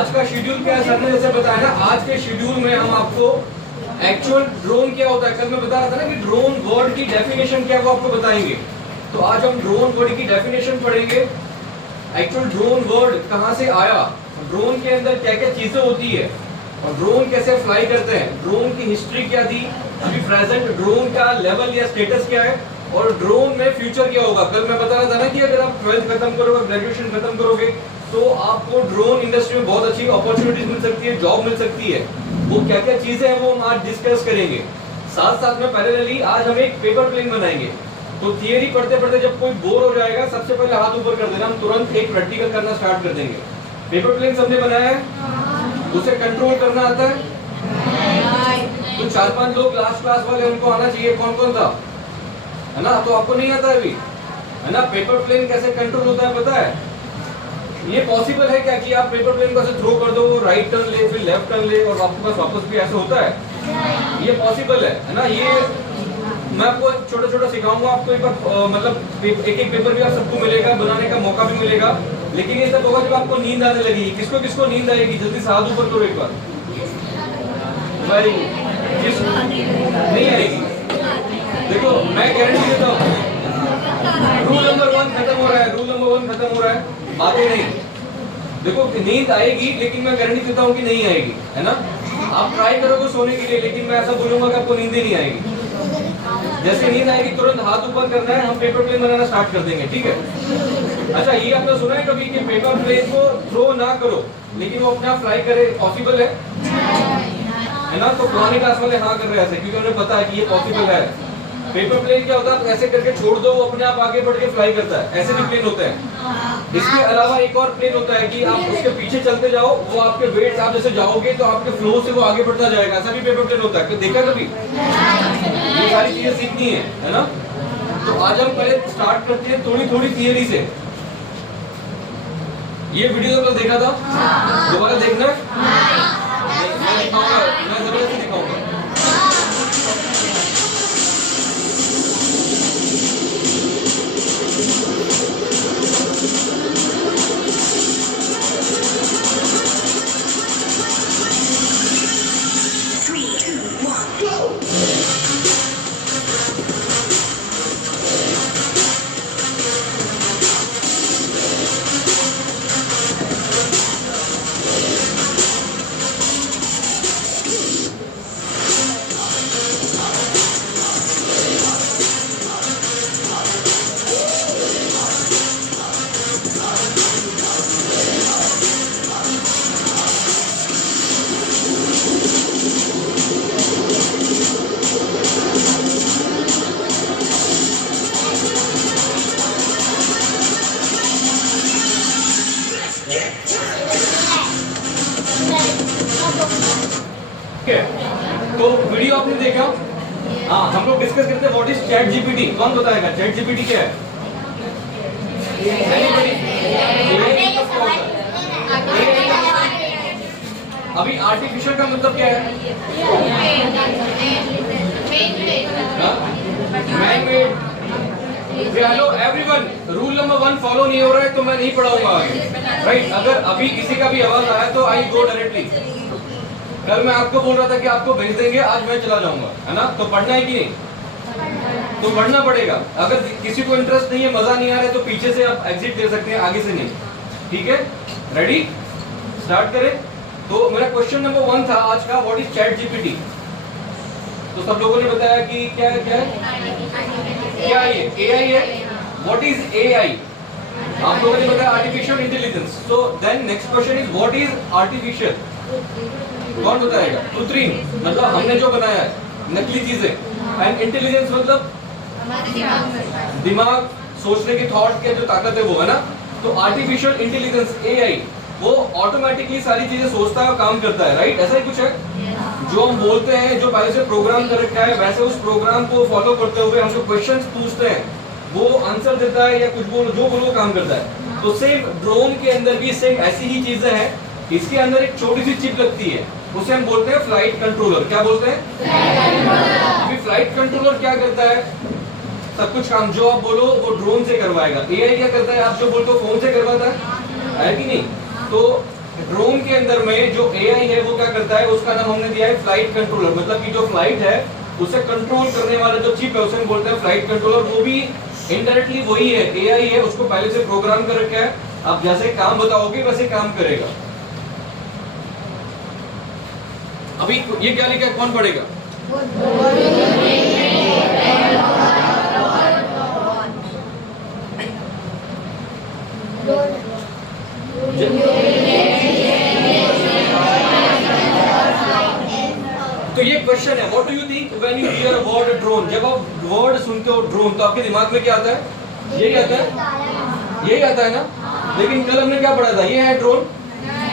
आज का शेड्यूल क्या है सर ने जैसे बताया ना, आज के शेड्यूल में हम आपको एक्चुअल ड्रोन क्या होता है, कल मैं बता रहा था ना कि ड्रोन वर्ड की डेफिनेशन क्या है वो आपको बताएंगे। तो आज हम ड्रोन वर्ड की डेफिनेशन पढ़ेंगे, एक्चुअल ड्रोन वर्ड कहाँ से आया, ड्रोन के अंदर क्या क्या चीजें होती है और ड्रोन कैसे फ्लाई करते हैं, ड्रोन की हिस्ट्री क्या थी, अभी प्रेजेंट ड्रोन का लेवल या स्टेटस क्या है और ड्रोन में फ्यूचर क्या होगा। कल मैं बता रहा था ना कि अगर आप 12th खत्म करोगे, ग्रेजुएशन खत्म करोगे तो आपको ड्रोन इंडस्ट्री में बहुत अच्छी अपॉर्चुनिटीज मिल सकती है, जॉब मिल सकती है। वो क्या क्या चीजें हैं वो हम आज डिस्कस करेंगे। साथ साथ में पैरेलली आज हम एक पेपर प्लेन बनाएंगे। तो थियरी पढ़ते पढ़ते जब कोई बोर हो जाएगा सबसे पहले हाथ ऊपर कर देना, हम तुरंत एक प्रैक्टिकल करना स्टार्ट कर देंगे। पेपर प्लेन सबने बनाया है, उसे कंट्रोल करना आता है। तो 4-5 लोग लास्ट क्लास वाले उनको आना चाहिए, कौन कौन था, है ना। तो आपको नहीं आता अभी, है ना। पेपर प्लेन कैसे कंट्रोल होता है पता है, ये पॉसिबल है क्या कि आप पेपर प्लेन को ऐसे थ्रो कर दो, राइट टर्न ले फिर लेफ्ट टर्न ले और आपके पास वापस भी ऐसे होता है, ये पॉसिबल है ना। ये मैं आपको छोटा छोटा सिखाऊंगा, आपको एक बार मतलब एक एक पेपर भी आप सबको मिलेगा, बनाने का मौका भी मिलेगा। लेकिन ये सब होगा जब आपको नींद आने लगेगी। किसको किसको नींद आएगी, जल्दी से हाथ ऊपर करो एक बार। वेरी गुड, किसको नहीं आएगी। देखो मैं गारंटी देता हूँ, रूल नंबर 1 खत्म हो रहा है, रूल नंबर 1 खत्म हो रहा है, बातें नहीं। देखो नींद आएगी लेकिन मैं गारंटी देता हूँ कि नहीं आएगी, है ना। आप ट्राई करोगे सोने के लिए लेकिन मैं ऐसा बोलूंगा कि आपको नींद ही नहीं आएगी। जैसे नींद आएगी तुरंत हाथ ऊपर करना है, हम पेपर प्लेन बनाना स्टार्ट कर देंगे, ठीक है। अच्छा ये आपने सुना है कभी कि पेपर प्लेन को थ्रो ना करो लेकिन वो अपने आप फ्लाई करे, पॉसिबल है ना। तो पुराने क्लास वाले हाँ कर रहे हैं ऐसे, क्योंकि उन्हें पता है कि ये पॉसिबल है। पेपर प्लेन क्या होता है, आप ऐसे करके छोड़ दो वो अपने आप आगे बढ़ के फ्लाई करता है, ऐसे भी प्लेन होते हैं। इसके अलावा एक और प्लेन होता है कि आप उसके पीछे चलते जाओ, वो आपके वेट आप जैसे जाओगे तो आपके फ्लो से वो आगे बढ़ता जाएगा, ऐसा भी पेपर प्लेन होता है। देखा कभी, ये सारी चीजें सीखनी है ना। तो आज हम पहले स्टार्ट करते हैं थोड़ी थोड़ी थियरी से। ये वीडियो तो देखा था, दोबारा देखना, मैं दिखाऊंगा, मैं जबरदस्ती दिखाऊंगा। तो वीडियो आपने देखा, हाँ हम लोग डिस्कस करते हैं व्हाट इज चैट जीपीटी। कौन बताएगा चैट जीपीटी क्या है? अभी आर्टिफिशियल का मतलब क्या है? Man made. Hello everyone, rule number 1 follow नहीं हो रहा है तो मैं नहीं पढ़ाऊंगा आगे, राइट। अगर अभी किसी का भी आवाज आया तो आई गो डायरेक्टली। कल मैं आपको बोल रहा था कि आपको भेज देंगे, आज मैं चला जाऊंगा, है ना। तो पढ़ना है कि नहीं? तो पढ़ना पड़ेगा। अगर किसी को इंटरेस्ट नहीं है, मजा नहीं आ रहा है तो पीछे से आप एग्जिट दे सकते हैं, आगे से नहीं, ठीक है। रेडी, स्टार्ट करें। तो मेरा क्वेश्चन नंबर 1 था आज का, व्हाट इज चैट जीपीटी। तो सब लोगों ने बताया कि क्या है, क्या है एआई है। What is AI? आप लोगों ने बताया artificial intelligence. So then next question is what is artificial. कौन बताएगा? कृत्रिम मतलब हमने जो बनाया है, नकली चीजें। एंड इंटेलिजेंस मतलब दिमाग, सोचने की थॉट के जो ताकत है वो, है ना। तो आर्टिफिशियल इंटेलिजेंस एआई वो ऑटोमेटिकली सारी चीजें सोचता है और काम करता है, राइट। ऐसा ही कुछ है। जो हम बोलते हैं, जो पहले से प्रोग्राम कर रखा है, वैसे उस प्रोग्राम को फॉलो करते हुए हम जो क्वेश्चंस पूछते हैं वो आंसर देता है, या कुछ बोलो जो बोलो काम करता है। तो सेम ड्रोन के अंदर भी सेम ऐसी ही चीजें हैं। इसके अंदर एक छोटी सी चिप लगती है, उसे हम बोलते हैं फ्लाइट कंट्रोलर। क्या बोलते हैं? अभी फ्लाइट कंट्रोलर क्या करता है? सब कुछ काम जो आप बोलो वो ड्रोन से करवाएगा। एआई क्या करता है? आप जो बोलते हो फोन से करवाता है कि नहीं? तो ड्रोन के अंदर में जो एआई है वो क्या करता है, उसका नाम हमने दिया है फ्लाइट कंट्रोलर, मतलब कि जो फ्लाइट है उसे कंट्रोल करने वाला जो चिप है उसे हम बोलते हैं फ्लाइट कंट्रोलर। वो भी इनडायरेक्टली वही है, एआई है, उसको पहले से प्रोग्राम कर रखा है, आप जैसे काम बताओगे वैसे काम करेगा। अभी ये क्या लिखा है, कौन पढ़ेगा? तो ये क्वेश्चन है, what do you think when you here a word drone? जब आप वर्ड सुनते हो ड्रोन तो आपके दिमाग में क्या आता है? यही आता है, यही आता है ना। लेकिन कल हमने क्या पढ़ा था, ये है ड्रोन,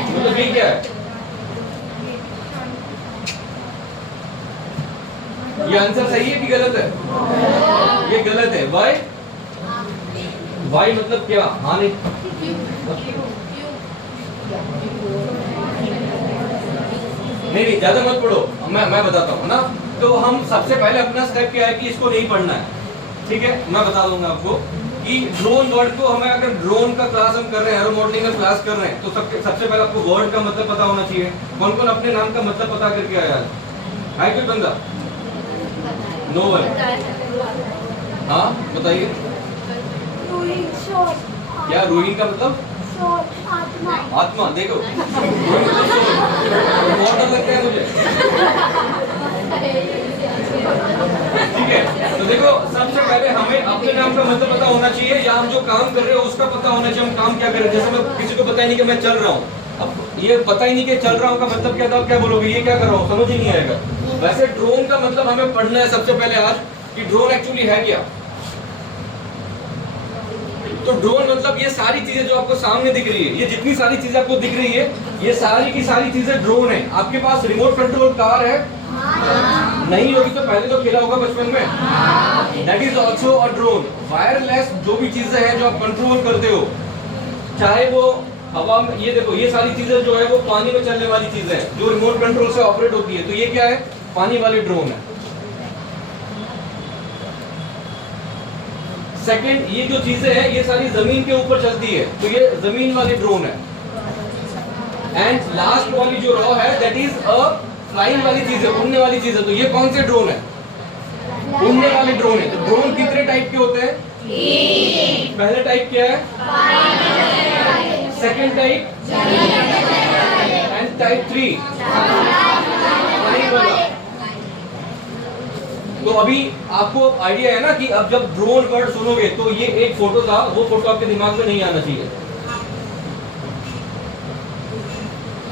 मतलब ये क्या है? ये आंसर सही है कि गलत है? ये गलत है। वाई? वाई मतलब क्या? हाँ नहीं, नहीं ज्यादा मत पढ़ो, मैं बताता हूँ ना। तो हम सबसे पहले अपना स्टेप क्या है कि इसको नहीं पढ़ना है, ठीक है? मैं बता दूंगा आपको कि ड्रोन वर्ड को हमें, अगर ड्रोन का क्लास हम कर रहे हैं, एरो मॉडलिंग का क्लास कर रहे हैं, तो सबसे पहले आपको वर्ड का मतलब पता होना चाहिए। कौन कौन अपने नाम का मतलब पता करके आया है कोई बंदा? No one. हाँ बताइए, क्या रोहिंग का मतलब? आत्मा। देखो बहुत डर लगता है मुझे, ठीक है? तो देखो सबसे पहले हमें अपने नाम का मतलब पता होना चाहिए, या हम जो काम कर रहे हो उसका पता होना चाहिए, हम काम क्या कर रहे हैं। जैसे मैं किसी को पता ही नहीं कि मैं चल रहा हूँ, अब ये पता ही नहीं कि चल रहा हूँ का मतलब क्या था, क्या बोलोगे? ये क्या कर रहा हूँ, समझ ही नहीं आएगा। वैसे ड्रोन का मतलब हमें पढ़ना है सबसे पहले आज कि ड्रोन एक्चुअली है क्या। तो ड्रोन मतलब ये सारी चीजें जो आपको सामने दिख रही है, ये जितनी सारी चीजें आपको दिख रही है, ये सारी की सारी चीजें ड्रोन है। आपके पास रिमोट कंट्रोल कार है? नहीं होगी तो पहले तो खेला होगा बचपन में। That is also a drone. Wireless जो भी चीजें हैं जो आप कंट्रोल करते हो, चाहे वो हवा में, ये देखो ये सारी चीजें जो है वो पानी में चलने वाली चीजें हैं जो रिमोट कंट्रोल से ऑपरेट होती है। तो ये क्या है? पानी वाली ड्रोन है। सेकंड, ये जो चीजें हैं ये सारी जमीन के ऊपर चलती है, तो ये जमीन वाली ड्रोन है। एंड लास्ट वाली जो रॉ है दैट इज अ फ्लाइंग वाली चीज है, उड़ने वाली चीज है। तो ये कौन से ड्रोन है? उड़ने वाले ड्रोन है। तो ड्रोन कितने टाइप के होते हैं? पहले टाइप क्या है? Second type and type 3 flying वाला। तो अभी आपको आइडिया है ना कि अब जब ड्रोन वर्ड सुनोगे तो ये एक फोटो था, वो फोटो आपके दिमाग में नहीं आना चाहिए,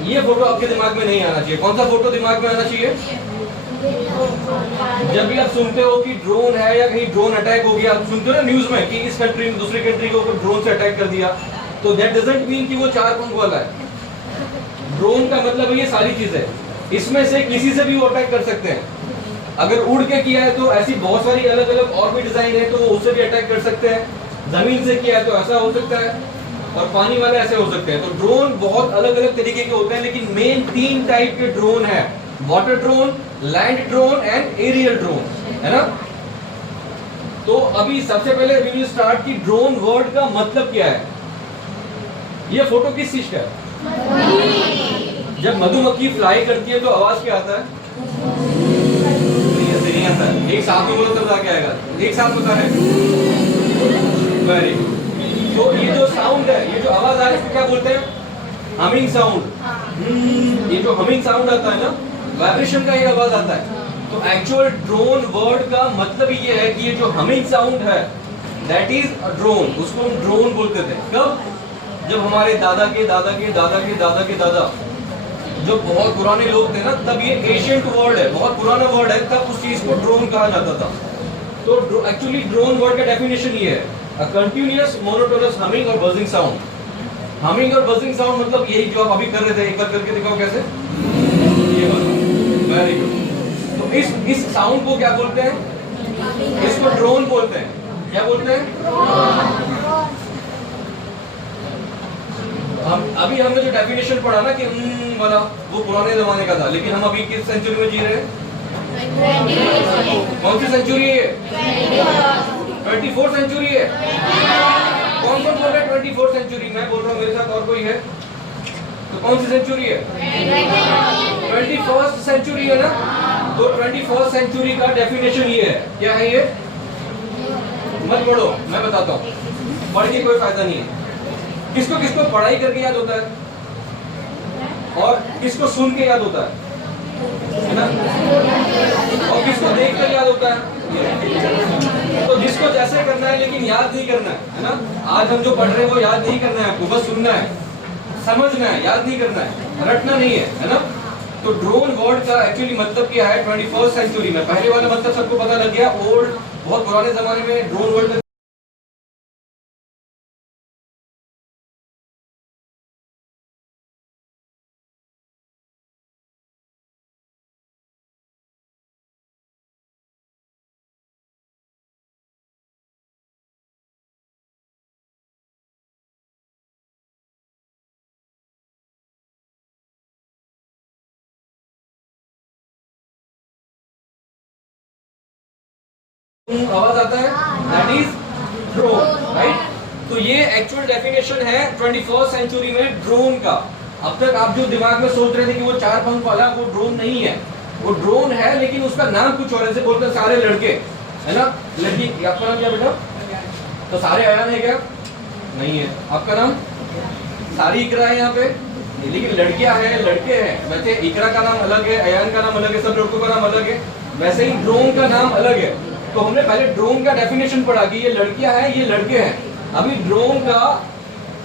ये फोटो आपके दिमाग में नहीं आना चाहिए। कौन सा फोटो दिमाग में आना चाहिए? जब भी आप सुनते हो कि ड्रोन है या कहीं ड्रोन अटैक हो गया, आप सुनते हो ना न्यूज में कि इस कंट्री ने दूसरी कंट्री के ऊपर ड्रोन से अटैक कर दिया, तो दैट डजंट मीन कि वो 4 पंख वाला है। ड्रोन का मतलब है ये सारी चीजें, इसमें से किसी से भी वो अटैक कर सकते हैं। अगर उड़ के किया है तो ऐसी बहुत सारी अलग अलग और भी डिजाइन है, तो वो उससे भी अटैक कर सकते हैं। जमीन से किया है तो ऐसा हो सकता है, और पानी वाले ऐसे हो सकते हैं। तो ड्रोन बहुत अलग अलग तरीके के होते हैं, लेकिन मेन 3 टाइप के ड्रोन है, water drone, land drone and aerial drone, है ना? तो अभी सबसे पहले वी विल स्टार्ट की ड्रोन वर्ड का मतलब क्या है। ये फोटो किस चीज का है? जब मधुमक्खी फ्लाई करती है तो आवाज क्या आता है? नहीं आता है। एक साथ में बोलो तब क्या आएगा? एक साथ होता है। Very good. तो ये जो साउंड है, ये जो आवाज आ रही है इसको क्या बोलते हैं? Humming sound. ये जो हमिंग साउंड आता है ना, वाइब्रेशन का ये आवाज आता है। तो एक्चुअल ड्रोन वर्ड का मतलब ये है कि ये जो हमिंग साउंड है दैट इज अ ड्रोन। उसको हम ड्रोन बोलते थे। कब? जब हमारे दादा के दादा के दादा के दादा के दादा, जो बहुत पुराने लोग थे ना, तब ये एशियंट वर्ड है, बहुत पुराना वर्ड है, तब उस चीज को ड्रोन कहा जाता था। तो एक्चुअली ड्रोन वर्ड का डेफिनेशन ये है, अ कंटीन्यूअस मोनोटोनस हमिंग और बजिंग साउंड। हमिंग और बजिंग साउंड मतलब यही जो आप अभी कर रहे थे, एक बार करके दिखाओ कैसे। ये वाला। Very good. तो इस साउंड को क्या बोलते हैं? इसको ड्रोन बोलते हैं। क्या बोलते हैं? हम अभी हमने जो डेफिनेशन पढ़ा ना कि वाला, वो पुराने जमाने का था, लेकिन हम अभी किस सेंचुरी में जी रहे हैं? कौन सी सेंचुरी है? 24 सेंचुरी है। कौन कौन बोल रहा है 24 सेंचुरी? मैं बोल रहा हूँ, मेरे साथ और कोई है? तो कौन सी सेंचुरी है? 21st सेंचुरी है ना। तो 21st सेंचुरी का डेफिनेशन ये है, क्या है ये? मत पढ़ो, मैं बताता हूँ, पढ़ के कोई फायदा नहीं है। किसको किसको पढ़ाई करके याद होता है और किसको सुन के याद होता है ना, और किसको देख कर याद होता है? तो जिसको जैसे करना है लेकिन याद नहीं करना है ना। आज हम जो पढ़ रहे हैं वो याद नहीं करना है, आपको बस सुनना है, समझना है, याद नहीं करना है, रटना नहीं है ना। तो ड्रोन वर्ड का एक्चुअली मतलब क्या है 21st सेंचुरी में? पहले वाला मतलब सबको पता लग गया, ओल्ड बहुत पुराने जमाने में ड्रोन वर्ड आवाज आता है, दैट इज ड्रोन, राइट। तो ये एक्चुअल डेफिनेशन है 21st सेंचुरी में ड्रोन का। अब तक आप जो दिमाग में सोच रहे थे कि वो 4 पंख वाला, वो ड्रोन नहीं है। वो ड्रोन है लेकिन उसका नाम कुछ और, ऐसे बोलते हैं सारे लड़के, है ना। लड़की, आपका नाम क्या बेटा? तो सारे अयान है क्या? नहीं है। आपका नाम? सारी इकरा है यहाँ पे, लेकिन लड़कियां हैं, लड़के हैं। वैसे इकरा का नाम अलग है, अयान का नाम अलग है, सब लड़कों का नाम अलग है। वैसे ही ड्रोन का नाम अलग है। तो हमने पहले ड्रोन का डेफिनेशन पढ़ा कि ये लड़कियां हैं, ये लड़के हैं। अभी ड्रोन का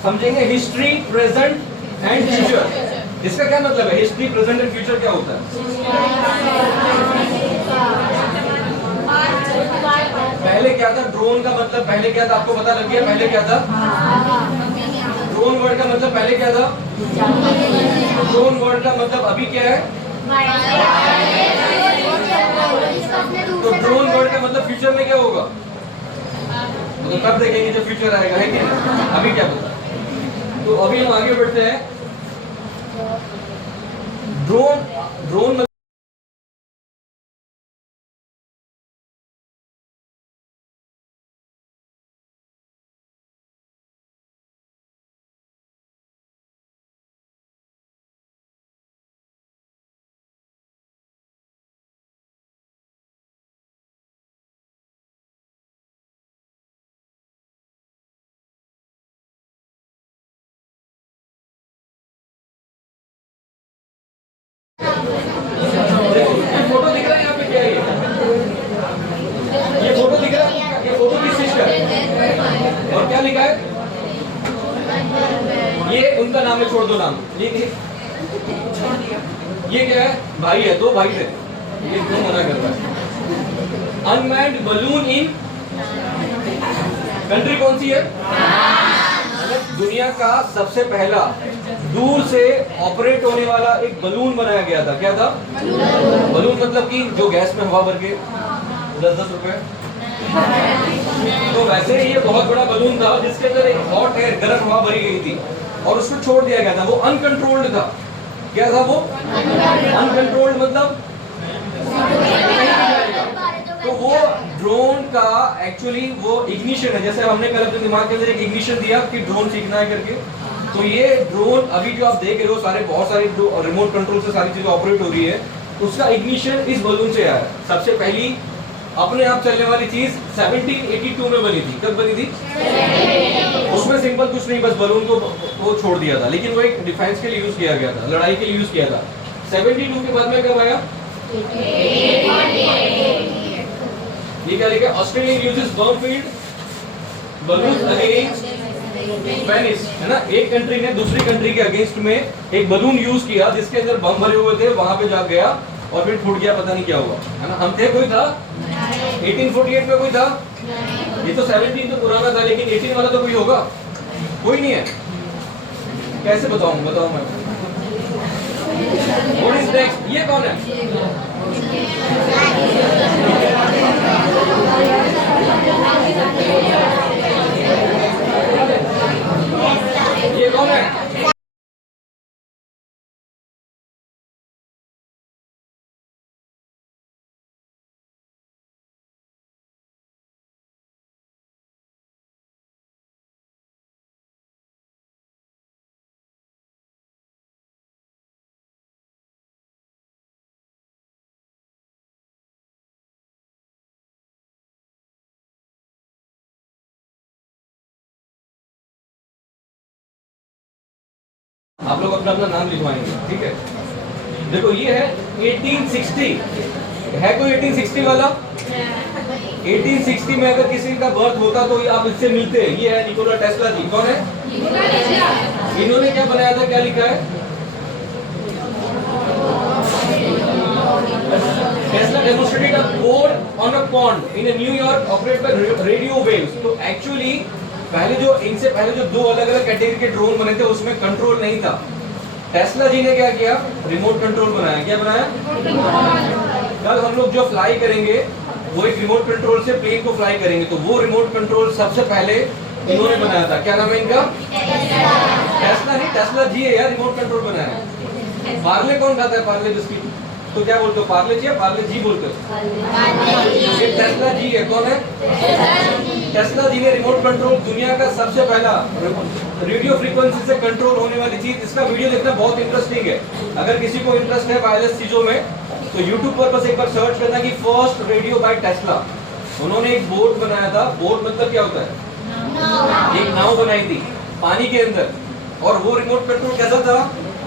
समझेंगे हिस्ट्री, प्रेजेंट एंड फ्यूचर। इसका क्या मतलब है? हिस्ट्री, प्रेजेंट एंड फ्यूचर क्या होता है? पहले क्या था ड्रोन का मतलब? पहले क्या था आपको पता लग गया? पहले क्या था ड्रोन वर्ड का मतलब? पहले क्या था ड्रोन वर्ड का मतलब? अभी क्या है? तो ड्रोन वर्ड का मतलब फ्यूचर में क्या होगा? तो कब देखेंगे जब फ्यूचर आएगा, है कि नहीं? अभी क्या पता। तो अभी हम आगे बढ़ते हैं। ड्रोन ड्रोन फोटो दिख रहा है यहाँ पे? क्या है ये फोटो दिख रहा है? ये फोटो किस चीज का है और क्या लिखा है? ये उनका नाम है, छोड़ दो नाम। ये क्या है? भाई है, दो भाई थे। ये क्यों मना कर रहा है? अनमैन्ड बलून इन कंट्री कौन सी है? दुनिया का सबसे पहला दूर से ऑपरेट होने वाला एक बलून बनाया गया था। क्या था? बलून मतलब कि जो गैस में हवा भर के 10-10 रुपए। तो वैसे ही ये बहुत बड़ा बलून था जिसके अंदर एक हॉट एयर, गर्म हवा भरी गई थी और उसको छोड़ दिया गया था। वो अनकंट्रोल्ड था। क्या था वो? अनकंट्रोल्ड मतलब तो वो ड्रोन का एक्चुअली वो इग्निशन है। जैसे हमने कल अपने दिमाग के अंदर एक इग्निशन दिया कि ड्रोन सीखना है करके, तो ये ड्रोन अभी जो आप देख रहे हो सारे, बहुत सारे जो रिमोट कंट्रोल से सारी चीजें ऑपरेट हो रही है, उसका इग्निशन इस बलून से आया है। सबसे पहली अपने आप चलने वाली चीज 1782 में बनी थी। कब बनी थी? उसमें सिंपल कुछ नहीं, बस बलून को वो छोड़ दिया था, लेकिन वो एक डिफेंस के लिए यूज किया गया था, लड़ाई के लिए यूज किया था। 72 के बाद में कब आया? ये क्या लिखा है? ऑस्ट्रेलियन यूजेस बम फील्ड बलून अगेंस्ट वेनिस, है ना। एक कंट्री ने दूसरी कंट्री के अगेंस्ट में एक बलून यूज किया जिसके अंदर बम भरे हुए थे, वहां पे जा गया और फिर फूट गया, पता नहीं क्या हुआ, है ना। हम थे, कोई था? 1848 में कोई था? ये तो 17 तो पुराना था, लेकिन 18 वाला तो कोई होगा? कोई नहीं है। कैसे बताऊं? बताओ मैं। What is next? ये कौन है? ये कौन है? आप लोग अपना अपना नाम लिखवाएंगे, ठीक है। देखो ये है 1860, है कोई 1860 वाला? 1860 में अगर किसी का बर्थ होता तो आप इससे मिलते हैं। ये है निकोला टेस्ला जी। कौन है? इन्होंने क्या बनाया था, क्या लिखा है? Tesla demonstrated a board on a pond in New York operated by radio waves. तो एक्चुअली इनसे पहले जो दो अलग अलग कैटेगरी के ड्रोन बने थे उसमें कंट्रोल नहीं था। टेस्ला जी ने क्या किया? रिमोट कंट्रोल बनाया। क्या बनाया? कल हम लोग जो फ्लाई करेंगे वो एक रिमोट कंट्रोल से प्लेन को फ्लाई करेंगे, तो वो रिमोट कंट्रोल सबसे पहले इन्होंने बनाया था। क्या नाम है इनका? टेस्ला नहीं, टेस्ला जी है यार, रिमोट कंट्रोल बनाया। पार्ले कौन खाता है? पार्ले बिस्किट तो क्या बोलते हो? पार्ले जी या पार्ले जी बोलते हो? ये टेस्ला जी है। कौन है? टेस्ला जी ने रिमोट कंट्रोल, दुनिया का सबसे पहला रेडियो फ्रीक्वेंसी से कंट्रोल होने वाली चीज। इसका वीडियो देखना बहुत इंटरेस्टिंग है। अगर किसी को इंटरेस्ट है वायरलेस चीजों में तो यूट्यूब पर बस एक बार सर्च करना कि फर्स्ट रेडियो बाय टेस्ला। उन्होंने एक बोट बनाया था। बोट मतलब क्या होता है? एक नाव बनाई थी पानी के अंदर, और वो रिमोट कंट्रोल कैसा था?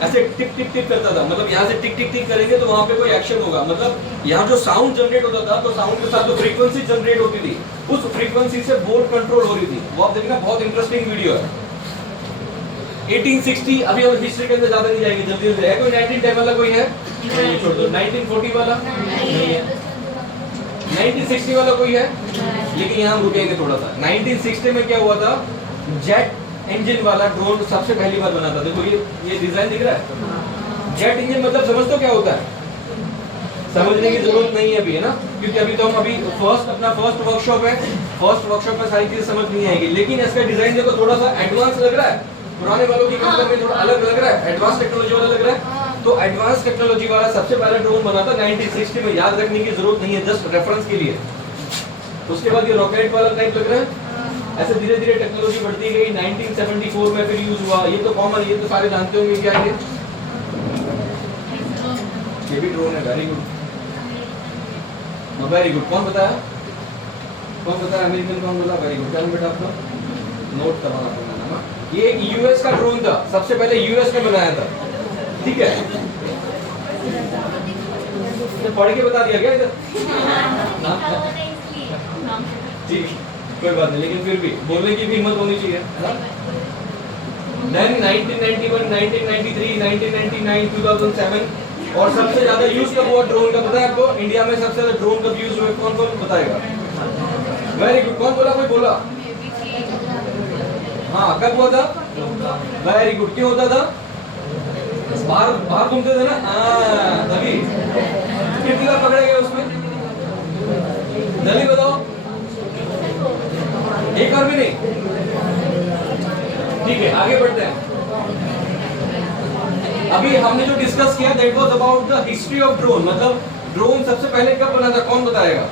ऐसे टिक टिक टिक करता था। मतलब यहाँ से टिक टिक टिक करेंगे तो वहां पे कोई एक्शन होगा। मतलब यहाँ जो साउंड जनरेट होता था तो साउंड के साथ जो फ्रीक्वेंसी जनरेट होती थी उस फ्रीक्वेंसी से बोट कंट्रोल हो रही थी। वो आप देखना, बहुत इंटरेस्टिंग वीडियो है। 1860, अभी हम हिस्ट्री के अंदर ज्यादा नहीं जाएंगे, जल्दी जल्दी। है कोई 1910 वाला? कोई है? नहीं, छोड़ दो। 1940 वाला? नहीं है। 1960 वाला कोई है? लेकिन यहाँ हम रुकेंगे थोड़ा सा। 1960 में क्या हुआ था? जेट इंजन वाला ड्रोन सबसे पहली बार बना था। देखो ये डिजाइन दिख रहा है। जेट इंजन मतलब समझ तो क्या होता है? समझने की जरूरत नहीं है अभी, है ना, क्योंकि अभी तो हम अपना फर्स्ट वर्कशॉप है। फर्स्ट वर्कशॉप में सारी चीजें समझ नहीं आएगी, लेकिन इसका डिजाइन देखो थोड़ा सा एडवांस लग रहा है। पुराने वालों की कंपेयर में थोड़ा अलग लग रहा है, एडवांस टेक्नोलॉजी वाला लग रहा है। तो एडवांस टेक्नोलॉजी वाला सबसे पहला ड्रोन बना था 1960 में। याद रखने की जरूरत नहीं है, जस्ट रेफरेंस के लिए। उसके बाद ये रॉकेट वाला टाइप लग रहा है। ऐसे धीरे धीरे टेक्नोलॉजी बढ़ती गई। 1974 में फिर यूज हुआ। ये तो कॉमन, ये तो सारे जानते होंगे क्या है ये भी ड्रोन है। Very good, very good. कौन बताया? कौन बताया? अमेरिकन कौन बोला? Very good. क्या बेटा आपका नोट करवाना पड़ेगा ना। ये एक यूएस का ड्रोन था, सबसे पहले यूएस ने बनाया था, ठीक है। तो पढ़ के बता दिया क्या इधर? ठीक, कोई बात नहीं, लेकिन फिर भी बोलने की भी हिम्मत होनी चाहिए। Then 1991, 1993, 1999, 2007 और सबसे ज्यादा यूज कब हुआ ड्रोन का पता है आपको? इंडिया में सबसे ज्यादा ड्रोन कब यूज हुए? कौन कौन बताएगा? Very good. कौन बोला? कोई बोला? हाँ, कब हुआ था? Very good. क्यों होता था? बाहर बाहर घूमते थे ना, तभी। कितनी बार पकड़े गए उसमें? जल्दी बताओ। एक बार भी नहीं? ठीक है, आगे बढ़ते हैं। अभी हमने जो डिस्कस किया that was about the history of drone. मतलब ड्रोन सबसे पहले कब बना था? कौन बताएगा?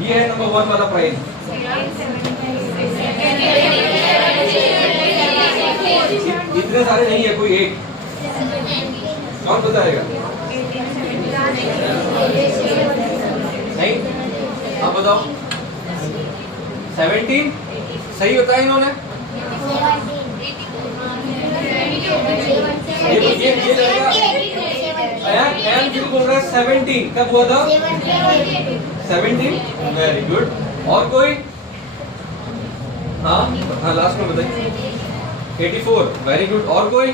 ये है नंबर 1 वाला प्राइज। इतने सारे नहीं है, कोई एक। कौन बताएगा? नहीं, आप बताओ। 17 सही बताया इन्होंने। ये बोल रहा है 17। कब हुआ था? 17। Very good. और कोई? हाँ हाँ, लास्ट में बताइए। 84। Very good. और कोई?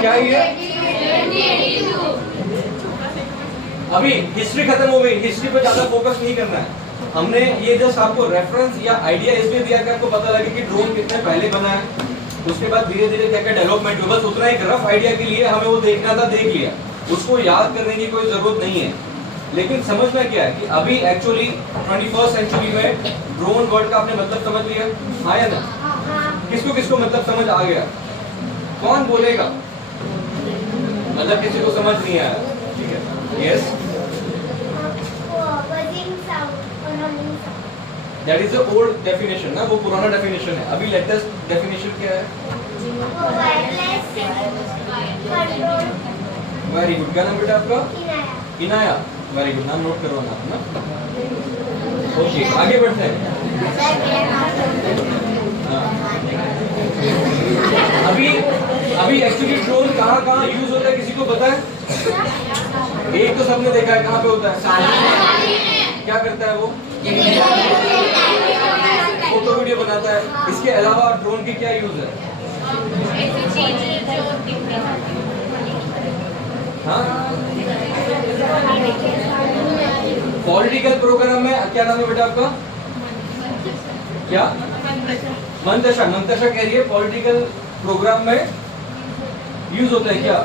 क्या ये? अभी हिस्ट्री खत्म हो गई, हिस्ट्री पे ज्यादा फोकस नहीं करना है। हमने ये जस्ट आपको रेफरेंस या आइडिया इसलिए दिया कि आपको पता लगे कि ड्रोन कितने पहले बना है, उसके बाद धीरे धीरे क्या क्या डेवलपमेंट हुआ। बस उतना एक रफ आइडिया के लिए हमें वो देखना था, देख लिया। उसको याद करने की कोई जरूरत नहीं है। लेकिन समझना क्या है कि अभी एक्चुअली 21st सेंचुरी में ड्रोन वर्ड का आपने मतलब समझ लिया, हाँ या ना? किसको किसको मतलब समझ आ गया? कौन बोलेगा? मतलब किसी को समझ नहीं आया? ठीक है, yes, that is the old definition ना, वो पुराना डेफिनेशन है। अभी लेटेस्ट डेफिनेशन क्या है? Very good. क्या नाम बेटा आपका? इनाया। वेरी गुड, नाम नोट करवाना है ना। ओके, आगे बढ़ते हैं। अभी अभी एक्चुअली ड्रोन कहाँ यूज होता है, किसी को पता है? एक तो सबने देखा है, कहाँ पे होता है? क्या करता है वो? फोटो वीडियो बनाता है। इसके अलावा ड्रोन की क्या यूज है? हाँ, पॉलिटिकल प्रोग्राम में क्या नाम है बेटा आपका? क्या? मंतशा, मंतशा कह रही है पॉलिटिकल प्रोग्राम में यूज होता है क्या?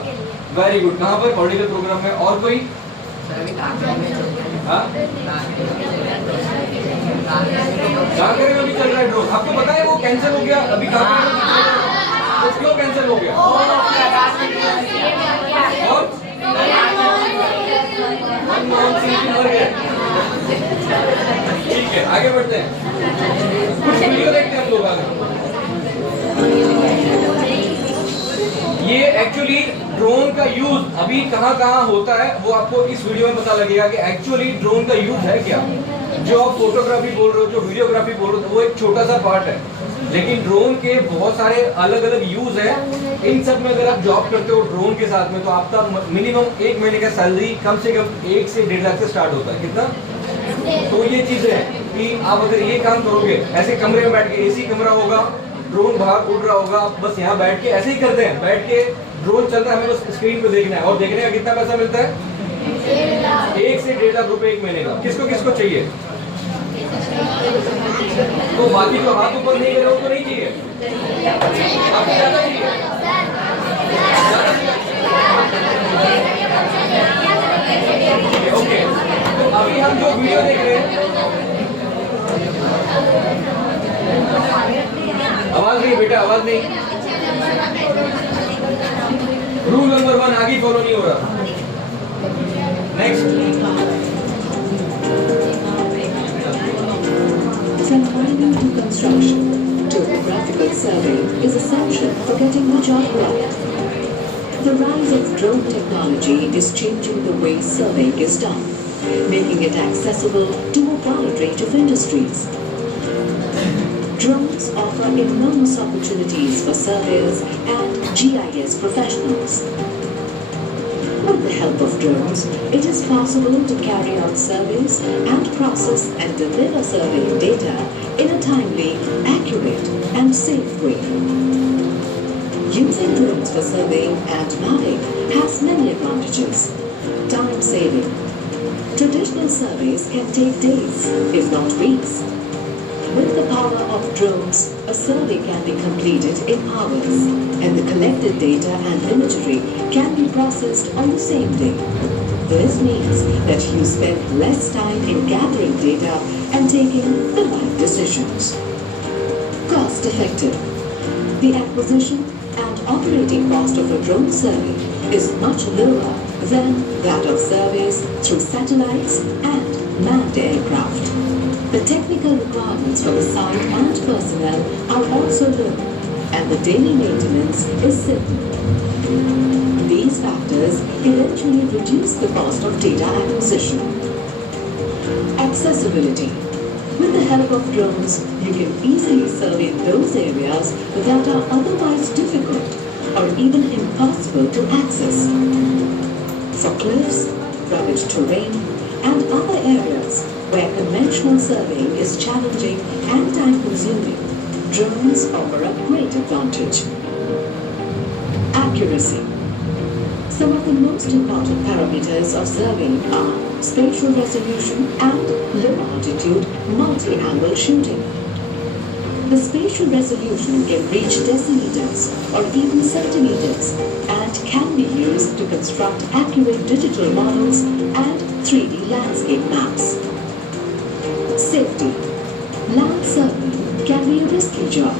वेरी गुड, कहाँ पर? पॉलिटिकल प्रोग्राम में। और कोई? हाँ, जानकारी में भी चल रहा है ड्रोन। आपको पता है वो कैंसिल हो गया अभी, तो क्यों कैंसिल हो गया? और मनमोहन सिंह जी मर गए। ठीक है, आगे बढ़ते हैं। कुछ वीडियो देखते हैं हम लोग आगे। ये एक्चुअली ड्रोन का यूज अभी कहाँ होता है वो आपको इस वीडियो में पता लगेगा कि एक्चुअली ड्रोन का यूज है क्या। जो आप फोटोग्राफी बोल रहे हो, जो वीडियोग्राफी बोल रहे हो, वो एक छोटा सा पार्ट है, लेकिन ड्रोन के बहुत सारे अलग अलग यूज है। इन सब में अगर आप जॉब करते हो ड्रोन के साथ में, तो आपका मिनिमम 1 महीने का सैलरी कम से कम 1 से 1.5 लाख से स्टार्ट होता है। कितना? तो ये चीजें हैं कि आप अगर ये काम करोगे, ऐसे कमरे में बैठ के, एसी कमरा होगा, ड्रोन बाहर उड़ रहा होगा, आप बस यहाँ बैठ के ऐसे ही करते हैं, बैठ के ड्रोन चल रहा है, हमें बस स्क्रीन पे देखना है, और देखने का कितना पैसा मिलता है? 1 से 1.5 लाख रुपए 1 महीने का। किसको किसको चाहिए? तो बाकी जो हाथ ऊपर नहीं करे उनको नहीं चाहिए, आपको ज्यादा चाहिए। ओके, तो अभी हम जो वीडियो देख रहे हैं, आवाज नहीं बेटा, आवाज नहीं। रूल नंबर 1 आगे फॉलो नहीं हो रहा। Next. From planning to construction, topographical survey is essential for getting the job right. The rise of drone technology is changing the way surveying is done, making it accessible to a wide range of industries. Drones offer enormous opportunities for surveyors and GIS professionals. With the help of drones, it is possible to carry out surveys and process and deliver surveying data in a timely, accurate, and safe way. Using drones for surveying and mapping has many advantages. Time saving. Traditional surveys can take days, if not weeks. With the power of drones, a survey can be completed in hours, and the collected data and imagery can be processed on the same day. This means that you spend less time in gathering data and taking the right decisions. Cost effective. The acquisition and operating cost of a drone survey is much lower than that of surveys through satellites and manned aircraft. The technical requirements for the site and personnel are also low, and the daily maintenance is simple. These factors eventually reduce the cost of data acquisition. Accessibility. With the help of drones, you can easily survey those areas that are otherwise difficult or even impossible to access. For cliffs, rugged terrain, and other areas where conventional surveying is challenging and time-consuming, drones offer a great advantage. Accuracy. Some of the most important parameters of surveying are spatial resolution and low-altitude multi-angle shooting. The spatial resolution can reach decimeters or even centimeters and can be used to construct accurate digital models and 3D landscape maps. Safety. Land surveying can be a risky job.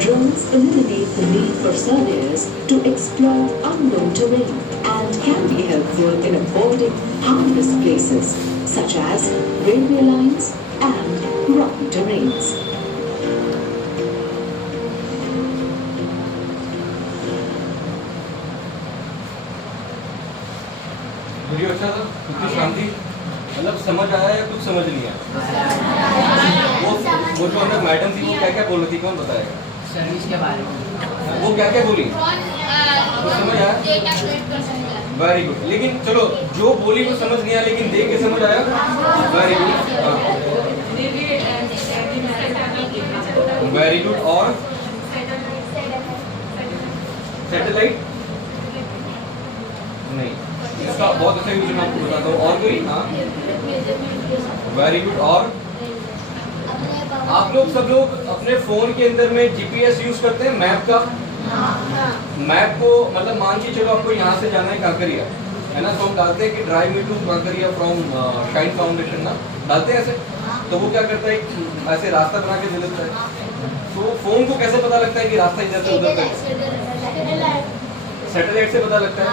Drones eliminate the need for surveyors to explore unknown terrain and can be helpful in avoiding harmless places such as railway lines and rocky terrains. Video अच्छा था? कुछ शांति, मतलब समझ आया या कुछ समझ नहीं आया? वो जो अंदर मैडम थी वो क्या क्या बोल रही थी, कौन बताएगा? सर्विस के बारे में वो क्या क्या बोली, वो समझ आया? Very good. लेकिन चलो जो बोली वो समझ नहीं आया, लेकिन देख के समझ आया। Very good, very good. और सैटेलाइट नहीं, इसका बहुत अच्छा यूज मैं आपको बताता हूँ। और कोई? हाँ, वेरी गुड। और आप लोग सब लोग अपने फोन के अंदर में जीपीएस यूज करते हैं, मैप का। मैप को मतलब मान के चलो आपको यहाँ से जाना है कांकरिया, है ना, तो हम डालते हैं कि drive me to Kankaria from Shine Foundation ना, डालते हैं ऐसे। तो वो क्या करता है, ऐसे रास्ता बना के दे देता है। तो फोन को कैसे पता लगता है कि रास्ता इधर से उधर तक? सैटेलाइट से पता लगता है।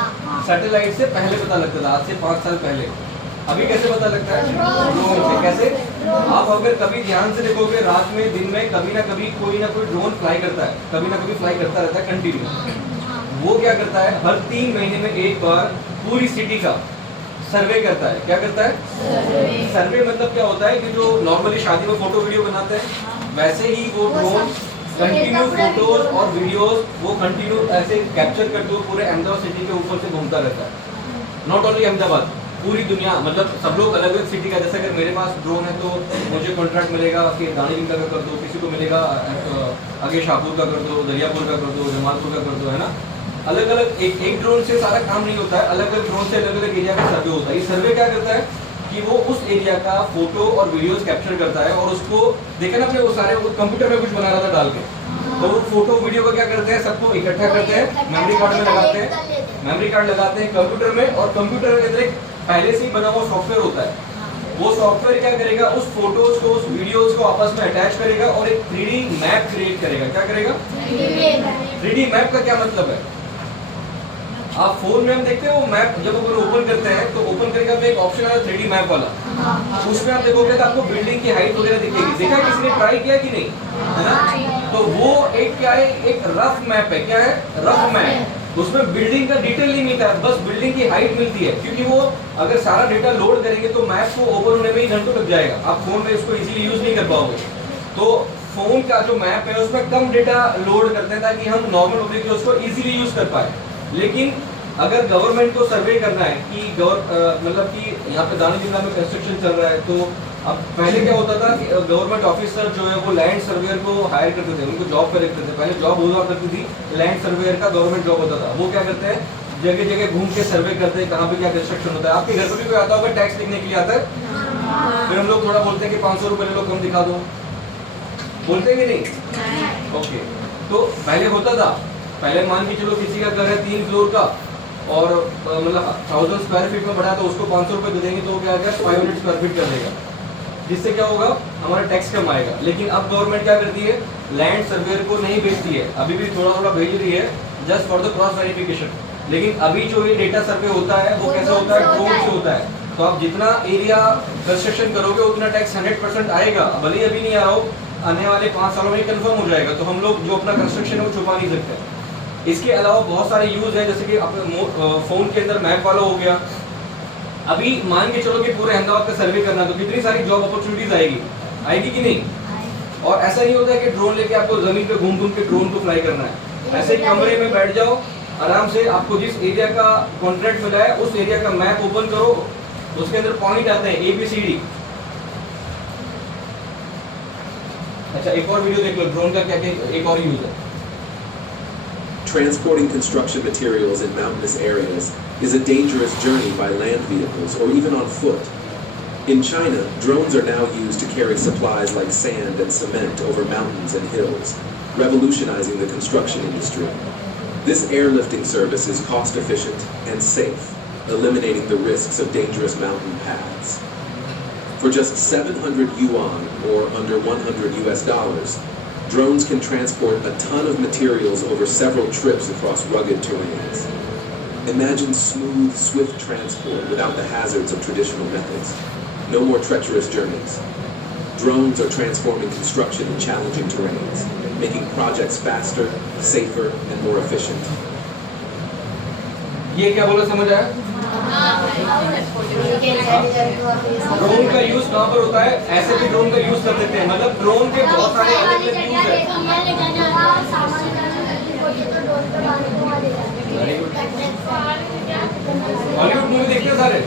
सैटेलाइट से पहले पता लगता था, आज से 5 साल पहले। अभी कैसे पता लगता है? ड्रोन से। कैसे? आप अगर कभी ध्यान से देखोगे, रात में दिन में कभी ना कभी कोई ना कोई ड्रोन फ्लाई करता है, कभी ना कभी फ्लाई करता रहता है कंटिन्यू। वो क्या करता है, हर 3 महीने में एक बार पूरी सिटी का सर्वे करता है। क्या करता है? सर्वे मतलब क्या होता है कि जो नॉर्मली शादी में फोटो वीडियो बनाते हैं, वैसे ही वो ड्रोन कंटिन्यू फोटोज और वीडियोस वो कंटिन्यू ऐसे कैप्चर करते हुए पूरे अहमदाबाद सिटी के ऊपर से घूमता रहता है। नॉट ओनली अहमदाबाद, पूरी दुनिया, मतलब सब लोग अलग अलग सिटी का। जैसे अगर मेरे पास ड्रोन है तो मुझे कॉन्ट्रैक्ट मिलेगा कि दानी का कर दो, किसी को मिलेगा आगे शाहपुर का कर दो, दरियापुर का कर दो, जमालपुर का कर दो, है ना। अलग अलग एक ड्रोन से सारा काम नहीं होता है, अलग अलग ड्रोन से अलग अलग एरिया का सर्वे होता है। ये सर्वे क्या करता है कि वो उस एरिया का फोटो और वीडियोस कैप्चर करता है, और उसको देखा ना अपने वो सारे, वो कंप्यूटर में कुछ बना रहा था डाल के, तो वो फोटो वीडियो को क्या करते हैं, सबको इकट्ठा करते हैं, मेमोरी कार्ड में लगाते हैं, मेमोरी कार्ड लगाते हैं कंप्यूटर में, और कंप्यूटर के अंदर एक पहले से ही बना हुआ सॉफ्टवेयर होता है। वो सॉफ्टवेयर क्या करेगा, उस फोटोज को, उस वीडियोस को आपस में अटैच करेगा और एक 3D मैप क्रिएट करेगा। क्या करेगा? 3D मैप का क्या मतलब है? आप फोन में हम देखते हैं वो मैप, जब अपन ओपन करते हैं तो ओपन करके हमें एक ऑप्शन आता है 3D मैप वाला। उसमें आप देखोगे तो आपको बिल्डिंग की हाइट वगैरह दिखेगी। देखा किसी ने ट्राई किया कि नहीं, है ना? तो वो एक क्या है, एक रफ मैप है। क्या है? Rough map. उसमें बिल्डिंग का डिटेल नहीं मिलता है, बस बिल्डिंग की हाइट मिलती है, क्योंकि वो अगर सारा डेटा लोड करेंगे तो मैप को ओपन होने में ही घंटों लग जाएगा। आप फोन में इसको इजीली यूज नहीं कर पाओगे। तो फोन का जो मैप है उसमें कम डेटा लोड करते हैं ताकि हम नॉर्मल पब्लिक जो उसको इजीली यूज कर पाए। लेकिन अगर गवर्नमेंट को सर्वे करना है कि मतलब कि यहाँ पे दानी जिला में कंस्ट्रक्शन चल रहा है, तो अब पहले क्या होता था कि गवर्नमेंट ऑफिसर जो है वो लैंड सर्वेयर को हायर करते थे, उनको जॉब पे रखते थे। पहले जॉब हुआ करती थी, लैंड सर्वेयर का गवर्नमेंट जॉब होता था। वो क्या करते हैं, जगह जगह घूम के सर्वे करते हैं कहाँ पे क्या कंस्ट्रक्शन होता है। आपके घर पर भी कोई आता होगा टैक्स लिखने के लिए आता है, फिर हम लोग थोड़ा बोलते हैं कि 500 रुपये ले लो, कम दिखा दो, बोलते हैं कि नहीं? ओके, तो पहले होता था, पहले मान के चलो किसी का घर है 3 फ्लोर का और मतलब 1000 स्क्वायर फीट में बढ़ा तो उसको 500 रुपये दे देंगे, तो वो क्या क्या 500 स्क्वायर फीट कर देगा, जिससे क्या होगा, हमारा टैक्स कम आएगा। लेकिन अब गवर्नमेंट क्या करती है, लैंड सर्वेयर को नहीं भेजती है, अभी भी थोड़ा थोड़ा भेज रही है just for the cross verification. लेकिन अभी जो ये डेटा सर्वे होता है वो कैसे होता है, ड्रोन से होता है। तो आप जितना एरिया कंस्ट्रक्शन करोगे उतना टैक्स 100% आएगा। भले ही अभी नहीं आ रहा हो, आने वाले 5 सालों में कंफर्म हो जाएगा। तो हम लोग जो अपना कंस्ट्रक्शन है वो छुपा नहीं सकते। इसके अलावा बहुत सारे यूज है, जैसे कि फोन के अंदर मैप वाला हो गया। अभी मान के चलो कि पूरे अहमदाबाद का सर्वे करना, तो कितनी सारी जॉब अपॉर्चुनिटीज आएगी कि नहीं? और ऐसा नहीं होता है कि ड्रोन लेके आपको जमीन पे घूम घूम के ड्रोन को फ्लाई करना है। ऐसे कमरे में बैठ जाओ आराम से, आपको जिस एरिया का कॉन्ट्रैक्ट मिला है उस एरिया का मैप ओपन करो, उसके अंदर पॉइंट आते हैं ABCD। अच्छा, एक और वीडियो देख लो, ड्रोन का क्या क्या एक और यूज है। Transporting construction materials in mountainous areas is a dangerous journey by land vehicles or even on foot. In China, drones are now used to carry supplies like sand and cement over mountains and hills, revolutionizing the construction industry. This airlifting service is cost efficient and safe, eliminating the risks of dangerous mountain paths. For just 700 yuan or under $100, drones can transport a ton of materials over several trips across rugged terrains. Imagine smooth, swift transport without the hazards of traditional methods. No more treacherous journeys. Drones are transforming construction in challenging terrains, making projects faster, safer, and more efficient. ये क्या बोला, समझ आया? Drone का use कहाँ पर होता है? ऐसे भी ड्रोन का यूज कर सकते हैं, मतलब ड्रोन के बहुत सारे अलग अलग यूज है। हॉलीवुड मूवी देखते हैं सारे?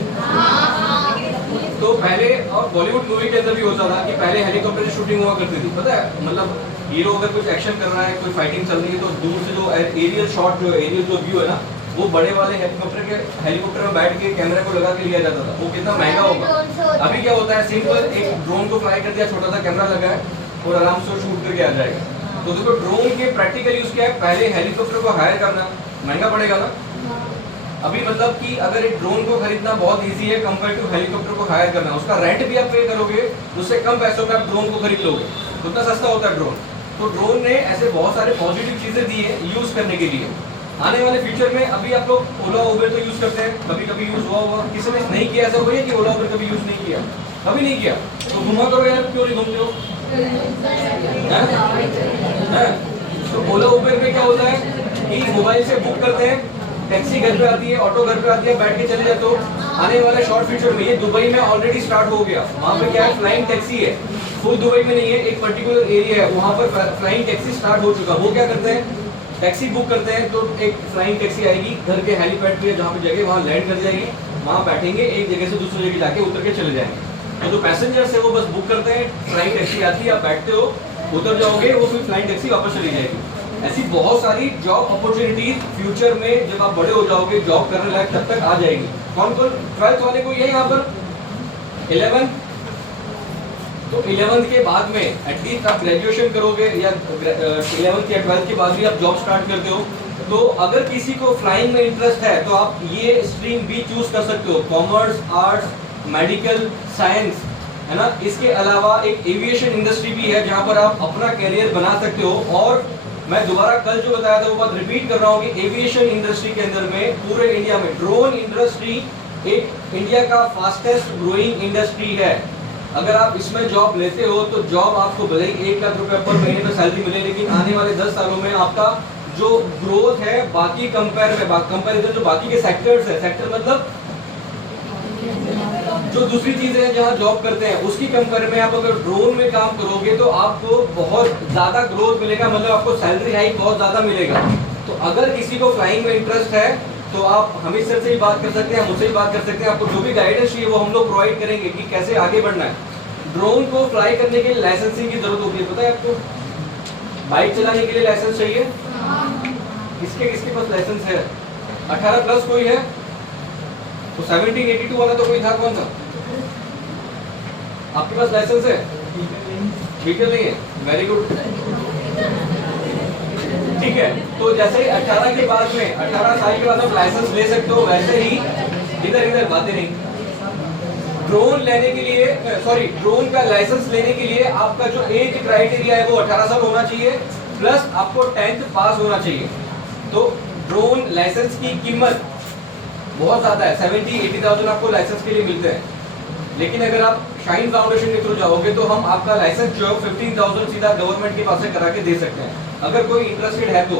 तो पहले और बॉलीवुड मूवी के अंदर भी होता था कि पहले हेलीकॉप्टर से शूटिंग हुआ करती थी, पता है? मतलब हीरो अगर कुछ एक्शन कर रहा है, कोई फाइटिंग चल रही है, तो दूर से जो एरियल शॉट, जो एरियल जो व्यू है ना, वो बड़े वाले हेलीकॉप्टर में बैठ के कैमरा को लगा के लिया जाता था। वो कितना महंगा होगा। अभी क्या होता है, सिंपल एक ड्रोन को फ्लाई कर दिया, छोटा सा कैमरा लगा है और आराम से शूट करके आ जाएगा। तो देखो ड्रोन के प्रैक्टिकल यूज क्या है? पहले हेलीकॉप्टर को हायर करना महंगा पड़ेगा ना। अभी मतलब कि अगर एक ड्रोन को खरीदना बहुत इजी है कंपेयर टू हेलीकॉप्टर को हायर करना। उसका रेंट भी आप पे करोगे, उससे कम पैसों में आप ड्रोन को खरीद लोगे, उतना सस्ता होता है ड्रोन। तो ड्रोन ने ऐसे बहुत सारे पॉजिटिव चीजें दी है यूज करने के लिए। आने वाले फ्यूचर में अभी आप लोग ओला उबर तो यूज करते हैं, कभी कभी यूज हुआ होगा, किसी ने नहीं किया ऐसा हुआ है कि ओला उबर कभी यूज नहीं किया? कभी नहीं किया तो घुमा करो यार, क्यों नहीं घूमते हो? तो ओला उबर में क्या होता है कि मोबाइल से बुक करते हैं, टैक्सी घर पे आती है, ऑटो घर पे आती है, बैठ के चले जाते हो। आने वाले शॉर्ट फ्यूचर में ये दुबई में ऑलरेडी स्टार्ट हो गया। वहाँ पे क्या है, फ्लाइंग टैक्सी है, फुल दुबई में नहीं है, एक पर्टिकुलर एरिया है वहाँ पर फ्लाइंग टैक्सी स्टार्ट हो चुका। वो क्या करते हैं, टैक्सी बुक करते हैं तो एक फ्लाइंग टैक्सी आएगी घर के हेलीपैड पे, जहाँ पे जगह वहाँ लैंड कर जाएगी, वहाँ बैठेंगे, एक जगह से दूसरी जगह जाके उतर के चले जाएंगे। तो जो पैसेंजर्स है वो बस बुक करते हैं, फ्लाइंग टैक्सी आती है, आप बैठते हो, उतर जाओगे, वो फिर फ्लाइंग टैक्सी वापस चली जाएगी। ऐसी बहुत सारी जॉब अपॉर्चुनिटीज फ्यूचर में जब आप बड़े हो जाओगे, जॉब करने लायक तब तक आ जाएगी। कौन कौन 12th वाले को ये यहाँ पर 11th, तो 11th के बाद में एटलीस्ट आप ग्रेजुएशन करोगे या 11th या 12th के बाद भी आप जॉब स्टार्ट करते हो। तो अगर किसी को फ्लाइंग में इंटरेस्ट है तो आप ये स्ट्रीम भी चूज कर सकते हो, कॉमर्स, आर्ट्स, मेडिकल, साइंस, है ना। इसके अलावा एक एविएशन इंडस्ट्री भी है जहाँ पर आप अपना कैरियर बना सकते हो। और मैं दोबारा कल जो बताया था वो बात रिपीट कर रहा हूँ कि एविएशन इंडस्ट्री के अंदर में पूरे इंडिया में ड्रोन इंडस्ट्री एक इंडिया का फास्टेस्ट ग्रोइंग इंडस्ट्री है। अगर आप इसमें जॉब लेते हो तो जॉब आपको भले ही 1 लाख रुपए पर महीने में सैलरी मिले, लेकिन आने वाले 10 सालों में आपका जो ग्रोथ है बाकी कंपेरिजन जो बाकी के सेक्टर्स है, सेक्टर मतलब जो दूसरी चीजें हैं जहाँ जॉब करते हैं उसकी कंपेयर में आप अगर ड्रोन में काम करोगे तो आपको बहुत ज्यादा ग्रोथ मिलेगा, मतलब आपको सैलरी हाइक बहुत ज्यादा मिलेगा। तो अगर किसी को फ्लाइंग में इंटरेस्ट है तो आप हमीद सर से ही बात कर सकते हैं, मुझसे ही बात कर सकते हैं। आपको जो भी गाइडेंस चाहिए वो हम लोग प्रोवाइड करेंगे कि कैसे आगे बढ़ना है। ड्रोन को फ्लाई करने के लिए लाइसेंसिंग की जरूरत होती है, पता है आपको? बाइक चलाने के लिए लाइसेंस चाहिए, किसके किसके पास लाइसेंस है? 18 प्लस कोई है? तो 1782 वाला तो कोई था, कौन था? आपके पास लाइसेंस है? व्हीकल नहीं है, वेरी गुड, ठीक है। तो जैसे ही 18 के बाद में 18 साल के बाद आप लाइसेंस ले सकते हो, वैसे ही इधर बातें नहीं। ड्रोन लेने के लिए ड्रोन का लाइसेंस लेने के लिए आपका जो एज क्राइटेरिया है वो 18 साल होना चाहिए, प्लस आपको 10th पास होना चाहिए। तो ड्रोन लाइसेंस की कीमत बहुत ज्यादा है, 70-80,000 आपको लाइसेंस के लिए मिलते हैं। लेकिन अगर आप शाइन फाउंडेशन के थ्रू जाओगे तो हम आपका लाइसेंस जो है 15,000 सीधा गवर्नमेंट के पास से करा के दे सकते हैं, अगर कोई इंटरेस्टेड है तो।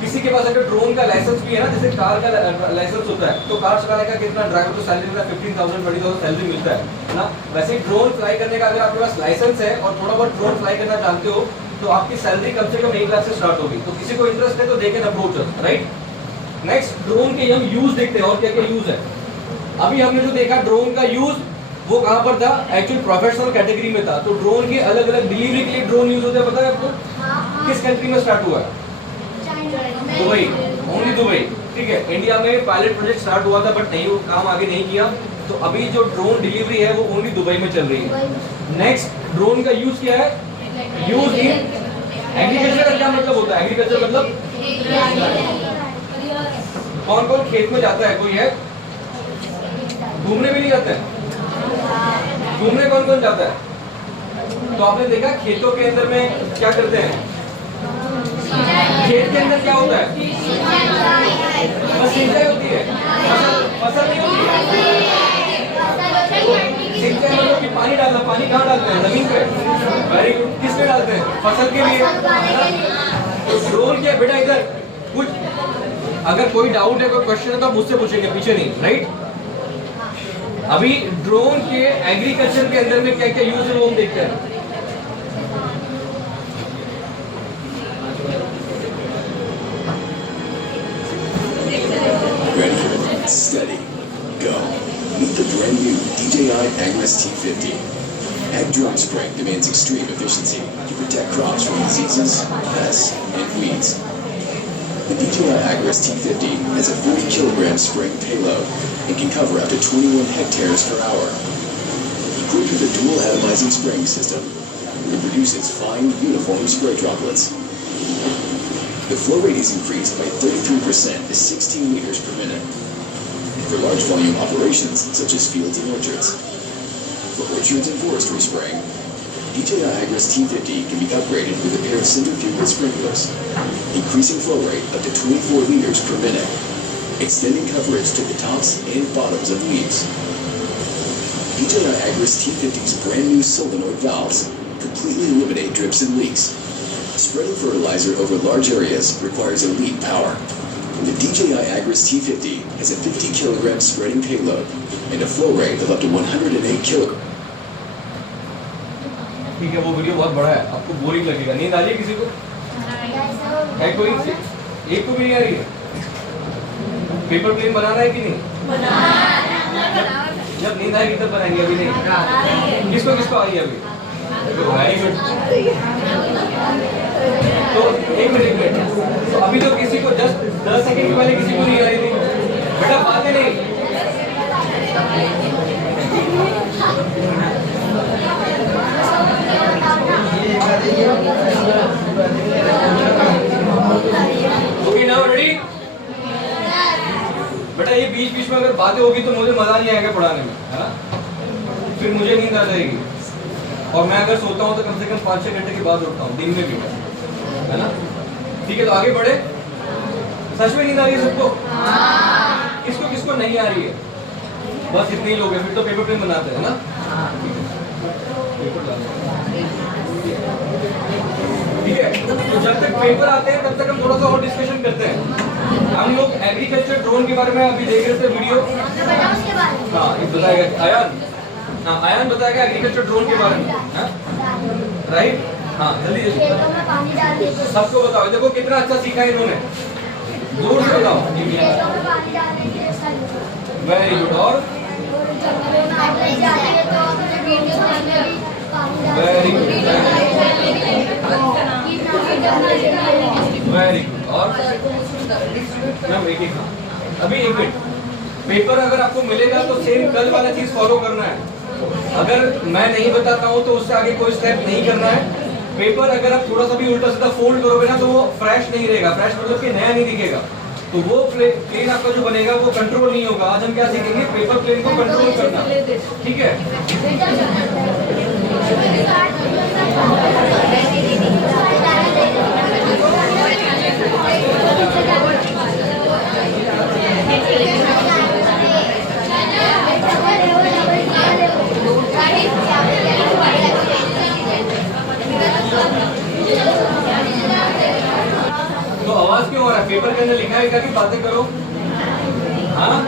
किसी के पास अगर ड्रोन का लाइसेंस भी है ना, जैसे कार का लाइसेंस होता है, तो कार चलाने का कितना ड्राइवर को सैलरी मिलता है, 15,000-20,000 सैलरी मिलता है ना। वैसे ड्रोन फ्लाई करने का अगर आपके पास लाइसेंस है और थोड़ा बहुत ड्रोन फ्लाई करना जानते हो तो आपकी सैलरी कम से कम 1 लाख से स्टार्ट होगी। तो किसी को इंटरेस्ट है तो they can approach us, right. Next drone के हम यूज देखते हैं और क्या क्या यूज है। अभी हमने जो देखा ड्रोन का यूज वो कहाँ पर था, एक्चुअल प्रोफेशनल कैटेगरी में था। तो ड्रोन के अलग अलग डिलीवरी के लिए ड्रोन यूज होता है, पता है आपको? किस कंट्री में स्टार्ट हुआ है? दुबई, ओनली दुबई, ठीक है। इंडिया में पायलट प्रोजेक्ट स्टार्ट हुआ था बट नहीं, वो काम आगे नहीं किया। तो अभी जो ड्रोन डिलीवरी है वो ओनली दुबई में चल रही है। नेक्स्ट ड्रोन का यूज क्या है? यूज इन एग्रीकल्चर का क्या मतलब होता है? एग्रीकल्चर मतलब कौन कौन खेत में जाता है? कोई है? घूमने भी नहीं जाता है? घूमने कौन कौन जाता है? तो आपने देखा खेतों के अंदर में क्या करते हैं? खेत के अंदर क्या होता है? बस सिंचाई होती है, फसल नहीं होती है। सिंचाई मतलब कि पानी डालना, पानी कहाँ डालते हैं? जमीन पे। वेरी गुड, किस पे डालते हैं? फसल के लिए। तो ड्रोन क्या बेटा, इधर कुछ अगर कोई डाउट है, कोई क्वेश्चन है तो आप मुझसे पूछेंगे, पीछे नहीं, राइट। अभी ड्रोन के एग्रीकल्चर के अंदर में क्या क्या यूज है वो हम देखते हैं। Ready, steady, go. Meet the brand new DJI Agris T50. Ag drone spraying demands extreme efficiency to protect crops from diseases, pests, and weeds. The DJI Agris T50 has a 40 kilogram spraying payload and can cover up to 21 hectares per hour. Equipped with a dual atomizing spraying system, it produces fine, uniform spray droplets. The flow rate is increased by 33% to 16 liters per minute. For large volume operations such as fields and orchards. For orchards and forestry spraying, DJI Agris T50 can be upgraded with a pair of centrifugal sprinklers, increasing flow rate up to 24 liters per minute, extending coverage to the tops and bottoms of leaves. DJI Agris T50's brand new solenoid valves completely eliminate drips and leaks. Spreading fertilizer over large areas requires elite power. The DJI Agris T50 has a 50 kilogram spreading payload and a flow rate of up to 108 kilograms. ठीक है, वो video बहुत बड़ा है, आपको boring लगेगा। नींद आ रही है किसी को? है कोई? एक को भी नहीं आ रही है? पेपर प्लेन बनाना है कि नहीं? जब नींद आएगी तब बनाएंगे, अभी नहीं। किसको किसको आई है अभी? Very good. तो एक मिनट, तो अभी तो किसी को 10 सेकंड पहले किसी को नहीं आ रही थी। बेटा बातें नहीं। Okay now ready? बेटा ये बीच बीच में अगर बातें होगी तो मुझे मजा नहीं आएगा पढ़ाने में, है ना? फिर मुझे नींद आ जाएगी और मैं अगर सोता हूँ तो कम से कम 5-6 घंटे के बाद उठता हूँ, दिन में भी, है ना? ठीक है, तो आगे बढ़े। सच में नींद आ रही है सबको? किसको किसको नहीं आ रही है? बस इतने ही लोग हैं, फिर तो पेपर प्लेन बनाते हैं ना। ठीक है, तो जब तक पेपर आते हैं तब तक हम थोड़ा सा और डिस्कशन करते हैं। हम लोग एग्रीकल्चर ड्रोन के बारे में अभी देख रहे थे वीडियो। हाँ, ये बताएगा आयान। हाँ, आयान बताएगा एग्रीकल्चर ड्रोन के बारे में, राइट? हाँ, जल्दी जल्दी सबको बताओ। देखो कितना अच्छा सीखा है इन्होंने, जोर से बताओ। Very good. और वेरी गुड, वेरी गुड। और अभी एक मिनट, पेपर अगर आपको मिलेगा तो सेम कल वाला चीज फॉलो करना है। अगर मैं नहीं बताता हूँ तो उससे आगे कोई स्टेप नहीं करना है। पेपर अगर आप थोड़ा सा भी उल्टा सीधा फोल्ड करोगे ना तो वो फ्रेश नहीं रहेगा। फ्रेश मतलब कि नया नहीं दिखेगा, तो वो प्लेन आपका जो बनेगा वो कंट्रोल नहीं होगा। आज हम क्या सीखेंगे? पेपर प्लेन को कंट्रोल करना, ठीक है? तो आवाज क्यों हो रहा है? पेपर के अंदर लिखा है क्या कि बातें करो? हाँ,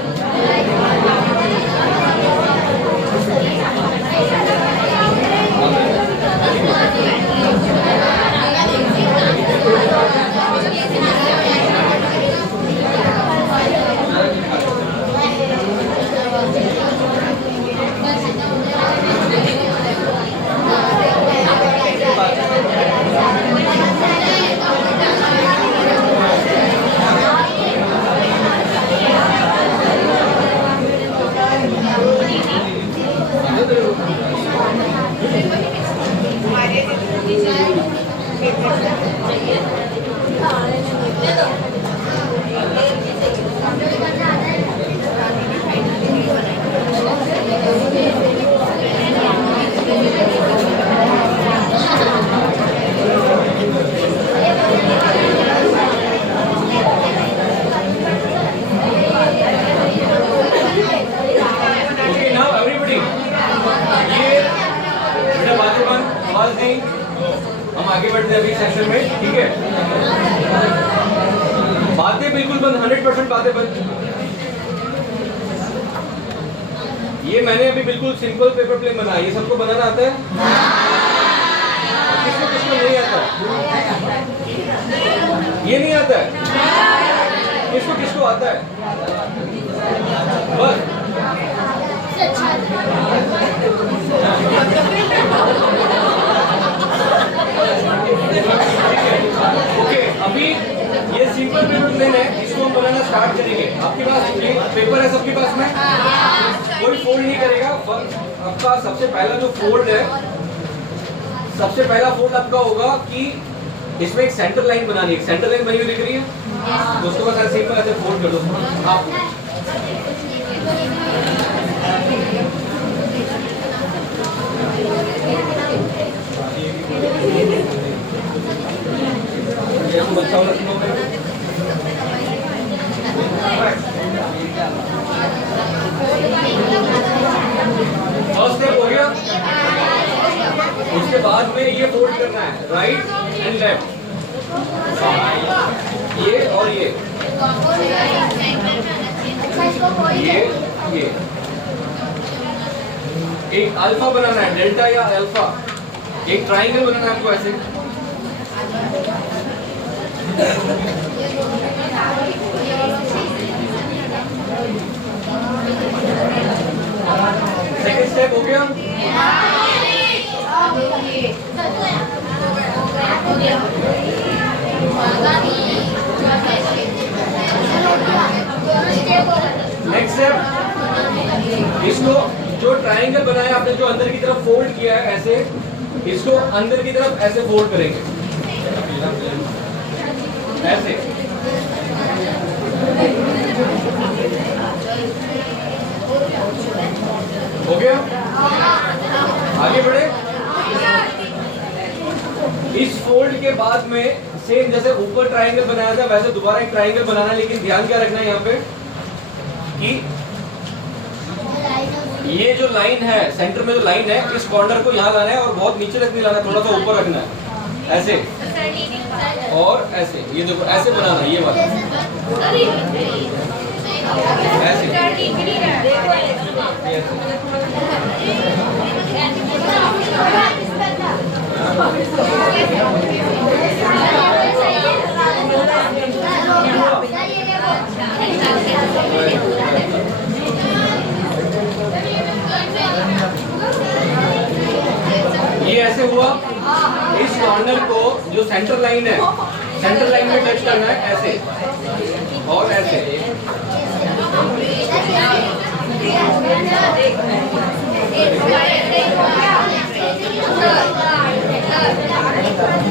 हम आगे बढ़ते हैं अभी सेशन में, ठीक है? बातें बिल्कुल बंद, 100% बातें बंद। ये मैंने अभी बिल्कुल सिंपल पेपर प्लेन बनाया, ये सबको बनाना आता है? किसको किसको नहीं आता है? ये नहीं आता है? किसको किसको आता है? बस ओके, अभी ये सिंपल पेपर प्लेन है, इसको हम बनाना स्टार्ट करेंगे। आपके पास पेपर है सबके पास में? कोई फोल्ड नहीं करेगा। आपका सबसे पहला जो फोल्ड है, सबसे पहला फोल्ड आपका होगा कि इसमें एक सेंटर लाइन बनानी है। सेंटर लाइन बनी हुई दिख रही है, तो उसके बाद ऐसे सिंपल ऐसे फोल्ड कर दो आप। बच्चा वाला फर्स्ट स्टेप हो गया। उसके बाद में ये फोल्ड करना है, राइट एंड लेफ्ट, ये और ये एक अल्फा बनाना है, डेल्टा या अल्फा, एक ट्राइंगल बनाना है आपको ऐसे। सेकंड स्टेप हो गया। नेक्स्ट स्टेप, इसको जो ट्राइंगल बनाया आपने, जो अंदर की तरफ फोल्ड किया है ऐसे, इसको अंदर की तरफ ऐसे फोल्ड करेंगे, ऐसे। हो गया, आगे बढ़े। इस फोल्ड के बाद में सेम जैसे ऊपर ट्रायंगल बनाया था वैसे दोबारा एक ट्रायंगल बनाना है, लेकिन ध्यान क्या रखना है यहाँ पे कि ये जो लाइन है, सेंटर में जो लाइन है, इस कॉर्नर को यहाँ लाना है और बहुत नीचे तक नहीं लाना है, थोड़ा सा ऊपर रखना है ऐसे और ऐसे। ये देखो ऐसे बनाना है, ये वाला ऐसे। ये ऐसे हुआ। इस कॉर्नर को जो सेंटर लाइन है, सेंटर लाइन में टच करना है ऐसे और ऐसे।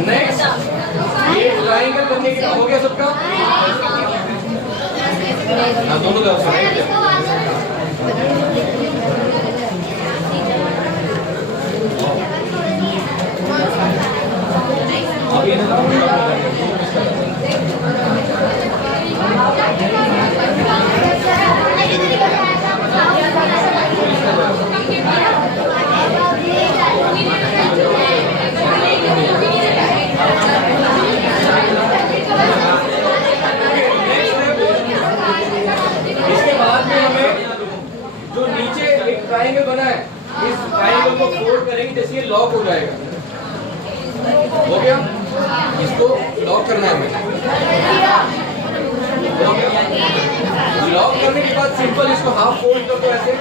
नेक्स्ट, ये ट्रायंगल बनने के हो गया सबका। दोनों तरफ से अभी इसके बाद में हमें जो नीचे एक ट्रायंगल बना है, इस ट्रायंगल को फोल्ड करेंगे जैसे ये लॉक हो जाएगा। हो गया, इसको लॉक करना है हमें। लॉक करने के बाद सिंपल इसको हाफ फोल्ड कर दो ऐसे।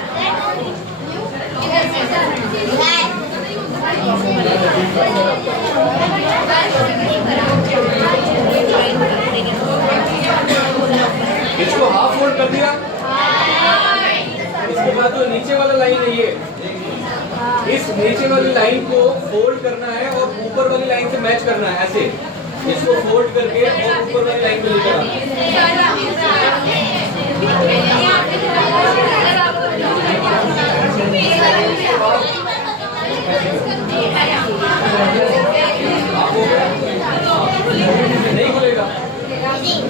इसको हाफ फोल्ड कर दिया। इसके बाद जो नीचे वाला लाइन है, ये इस नीचे वाली लाइन को फोल्ड करना है और ऊपर वाली लाइन से मैच करना है ऐसे। इसको फोल्ड करके और ऊपर वाली लाइन पे लेकर आना। नहीं खुलेगा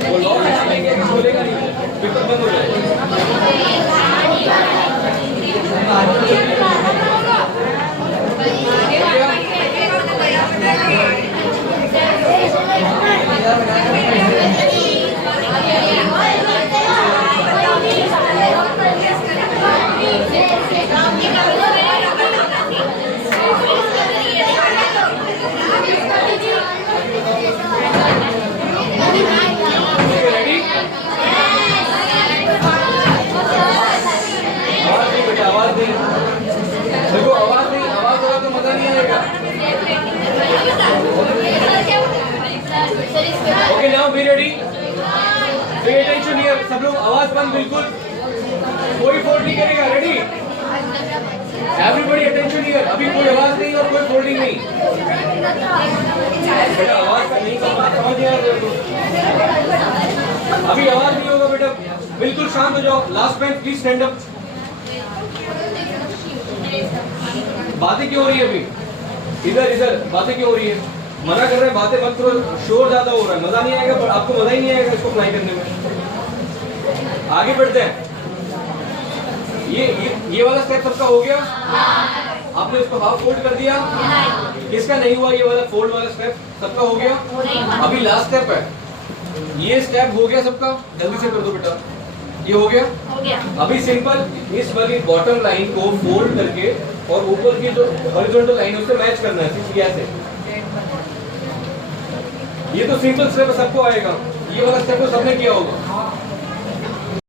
वो, लॉक लेंगे खुलेगा नहीं, पेपर बंद हो जाएगा। बटन बिल्कुल कोई फोल्ड नहीं करेगा। Ready, everybody attention here. अभी कोई आवाज नहीं और कोई फोल्डिंग नहीं। बेटा आवाज का नहीं समझ आ रहा है। अभी आवाज नहीं होगा बेटा, बिल्कुल शांत हो जाओ। Last bench please stand up. बातें क्यों हो रही है अभी? इधर इधर बातें क्यों हो रही है? मना कर रहे हैं बातें मत करो, शोर ज्यादा हो रहा है, मजा नहीं आएगा। पर आपको मजा ही नहीं आएगा इसको अप्लाई करने में। आगे बढ़ते हैं। ये वाला स्टेप सबका हो गया? आपने इसको हाफ फोल्ड कर दिया? किसका नहीं हुआ? ये वाला फोल्ड वाला स्टेप सबका हो गया? अभी लास्ट स्टेप है। ये स्टेप हो गया सबका? जल्दी से कर दो बेटा। ये हो गया? अभी सिंपल इस वाली बॉटम लाइन को फोल्ड करके और ऊपर की जो हॉरिजॉन्टल लाइन है उससे मैच करना है। सिर्फ ऐसे। ये तो सिंपल स्टेप सबको आएगा। ये वाला स्टेप तो सबने किया होगा।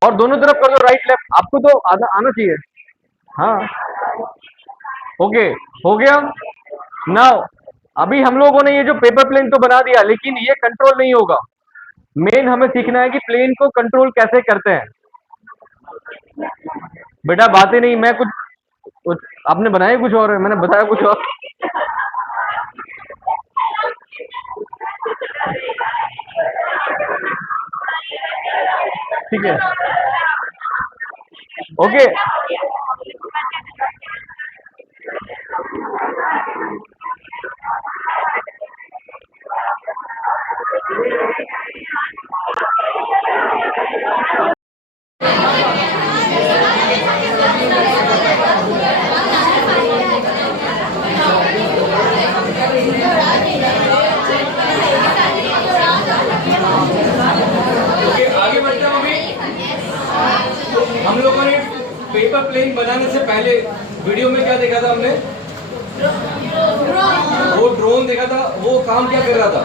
और दोनों तरफ कर दो, राइट लेफ्ट। आपको तो आना चाहिए। हाँ ओके, हो गया। नाउ अभी हम लोगों ने ये जो पेपर प्लेन तो बना दिया, लेकिन ये कंट्रोल नहीं होगा। मेन हमें सीखना है कि प्लेन को कंट्रोल कैसे करते हैं। बेटा बातें नहीं, मैं कुछ आपने बनाया कुछ और है, मैंने बताया कुछ और। ठीक है, ओके। आगे बढ़ते हैं। अभी हम लोगों ने पेपर प्लेन बनाने से पहले वीडियो में क्या देखा था हमने? वो ड्रोन देखा था। वो काम क्या कर रहा था?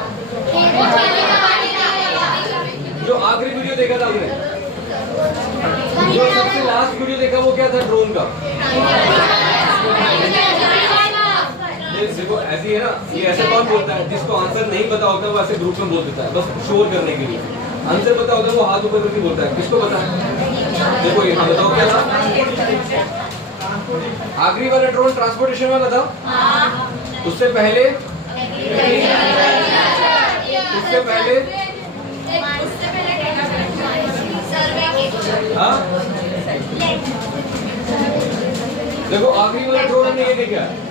जो आखिरी वीडियो देखा था हमने, जो सबसे लास्ट वीडियो देखा, वो क्या था ड्रोन का? देखो ऐसी है ना, ये ऐसे कौन बोलता है? जिसको आंसर नहीं पता होता वो ऐसे ग्रुप में बोल देता है, बस शोर करने के लिए। आंसर पता होता है वो हाथ ऊपर करके बोलता है। किसको पता है? देखो यहाँ बताओ क्या था? आखिरी वाला ड्रोन ट्रांसपोर्टेशन वाला था। उससे पहले हाँ देखो आखिरी वाला ड्रोन हमने ये देखा है।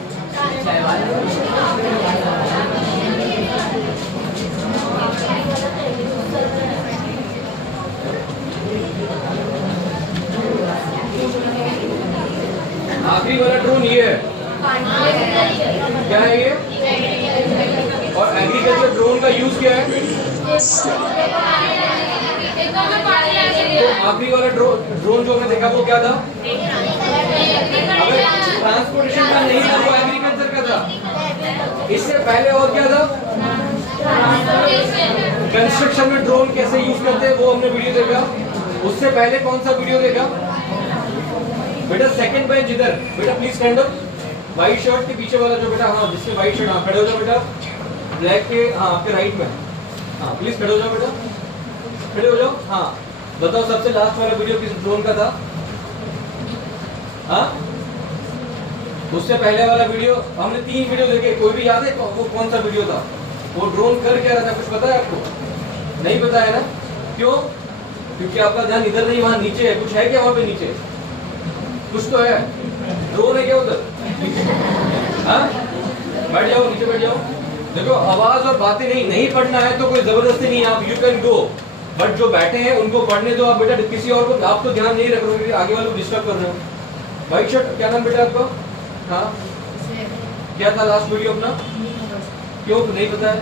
आखिरी वाला ड्रोन ये है। क्या है ये? और एग्रीकल्चर ड्रोन का यूज क्या है? तो आखिरी वाला ड्रोन जो हमने देखा वो क्या था? अगर ट्रांसपोर्टेशन का नहीं था वो एग्रीकल्चर का था। इससे पहले और क्या था? कंस्ट्रक्शन में ड्रोन कैसे यूज करते हैं वो हमने वीडियो देखा। उससे पहले कौन सा वीडियो देखा बेटा? सेकंड बेंच इधर। बेटा please stand up. White shirt के पीछे वाला जो बेटा, हाँ जिसके व्हाइट शर्ट, हाँ खड़े हो जाओ बेटा। ब्लैक के हाँ आपके राइट में, हाँ प्लीज खड़े हो जाओ बेटा, खड़े हो जाओ। हाँ बताओ सबसे लास्ट वाला वीडियो किस ड्रोन का था? हाँ उससे पहले वाला वीडियो हमने 3 वीडियो देखे। कोई भी याद है वो कौन सा वीडियो था? वो ड्रोन कर क्या रहा था? कुछ पता है आपको? नहीं पता है ना? क्यों? क्योंकि आपका ध्यान इधर नहीं, वहां नीचे है। कुछ है क्या वहां पे नीचे? कुछ तो है। ड्रोन है क्या उधर? हाँ बैठ जाओ, नीचे बैठ जाओ। देखो आवाज और बातें नहीं पढ़ना है तो कोई जबरदस्ती नहीं है। आप यू कैन गो, बट जो बैठे हैं उनको पढ़ने दो। आप बेटा किसी और को आप तो ध्यान नहीं रख रहे हो, आगे वालों को डिस्टर्ब कर रहे हो। व्हाइट शर्ट क्या नाम बेटा आपका? हाँ क्या था लास्ट वीडियो अपना? क्यों नहीं पता है?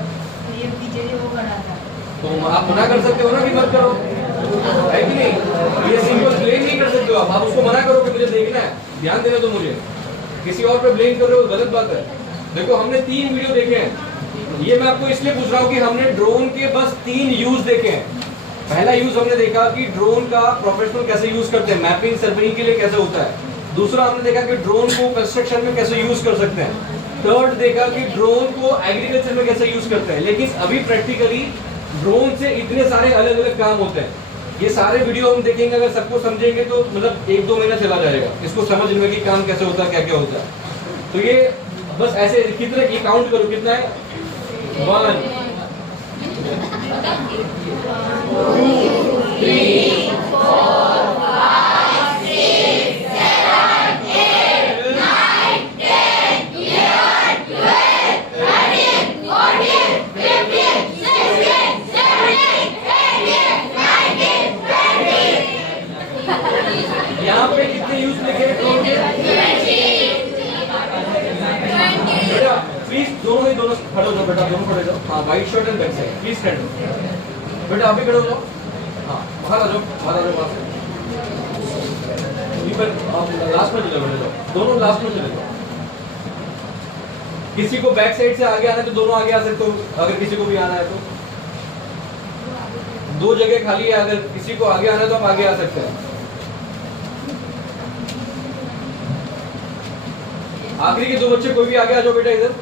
तो आप मना कर सकते हो ना कि मत करो, है कि नहीं? ये सिंपल ब्लेम नहीं कर सकते हो आप उसको मना करो कि मुझे देखना है, ध्यान देना तो मुझे। किसी और पे ब्लेम कर रहे हो, गलत बात है। देखो हमने 3 वीडियो देखे हैं। ये मैं आपको इसलिए पूछ रहा हूँ कि हमने ड्रोन के बस 3 यूज देखे हैं। पहला यूज हमने देखा कि ड्रोन का प्रोफेशनल कैसे यूज करते हैं, मैपिंग सर्वेइंग के लिए कैसे होता है। दूसरा हमने देखा कि ड्रोन को कंस्ट्रक्शन में कैसे यूज कर सकते हैं। थर्ड देखा कि ड्रोन को एग्रीकल्चर में कैसे यूज करते हैं। लेकिन अभी प्रैक्टिकली ड्रोन से इतने सारे अलग अलग काम होते हैं। ये सारे वीडियो हम देखेंगे, अगर सबको समझेंगे तो मतलब 1-2 महीना चला जाएगा इसको समझने में कि काम कैसे होता है, क्या क्या होता है। तो ये बस ऐसे कितने ये काउंट करो, कितना है 1 3 4 5 6 7 8 9 10 11 12 13 14 15 16 17 18 19 20। यहाँ पे कितने यूज लिखे बेटा? प्लीज दोनों ही दोनों खड़े हो जाओ बेटा, दोनों खड़े हो जाओ। हाँ, white shirt and back side please stand बेटा, आप भी खड़े हो जाओ। हाँ, बाहर आ जाओ, बाहर आ जाओ वहाँ से। आप लास्ट में चले बैठे जाओ, दोनों लास्ट में चले जाओ। किसी को बैक साइड से आगे आना है तो दोनों आगे आ सकते हो, अगर किसी को भी आना है तो। 2 जगह खाली है, अगर किसी को आगे आना है तो आप आगे आ सकते हैं। आखिरी के 2 बच्चे कोई भी आगे आ जाओ बेटा इधर।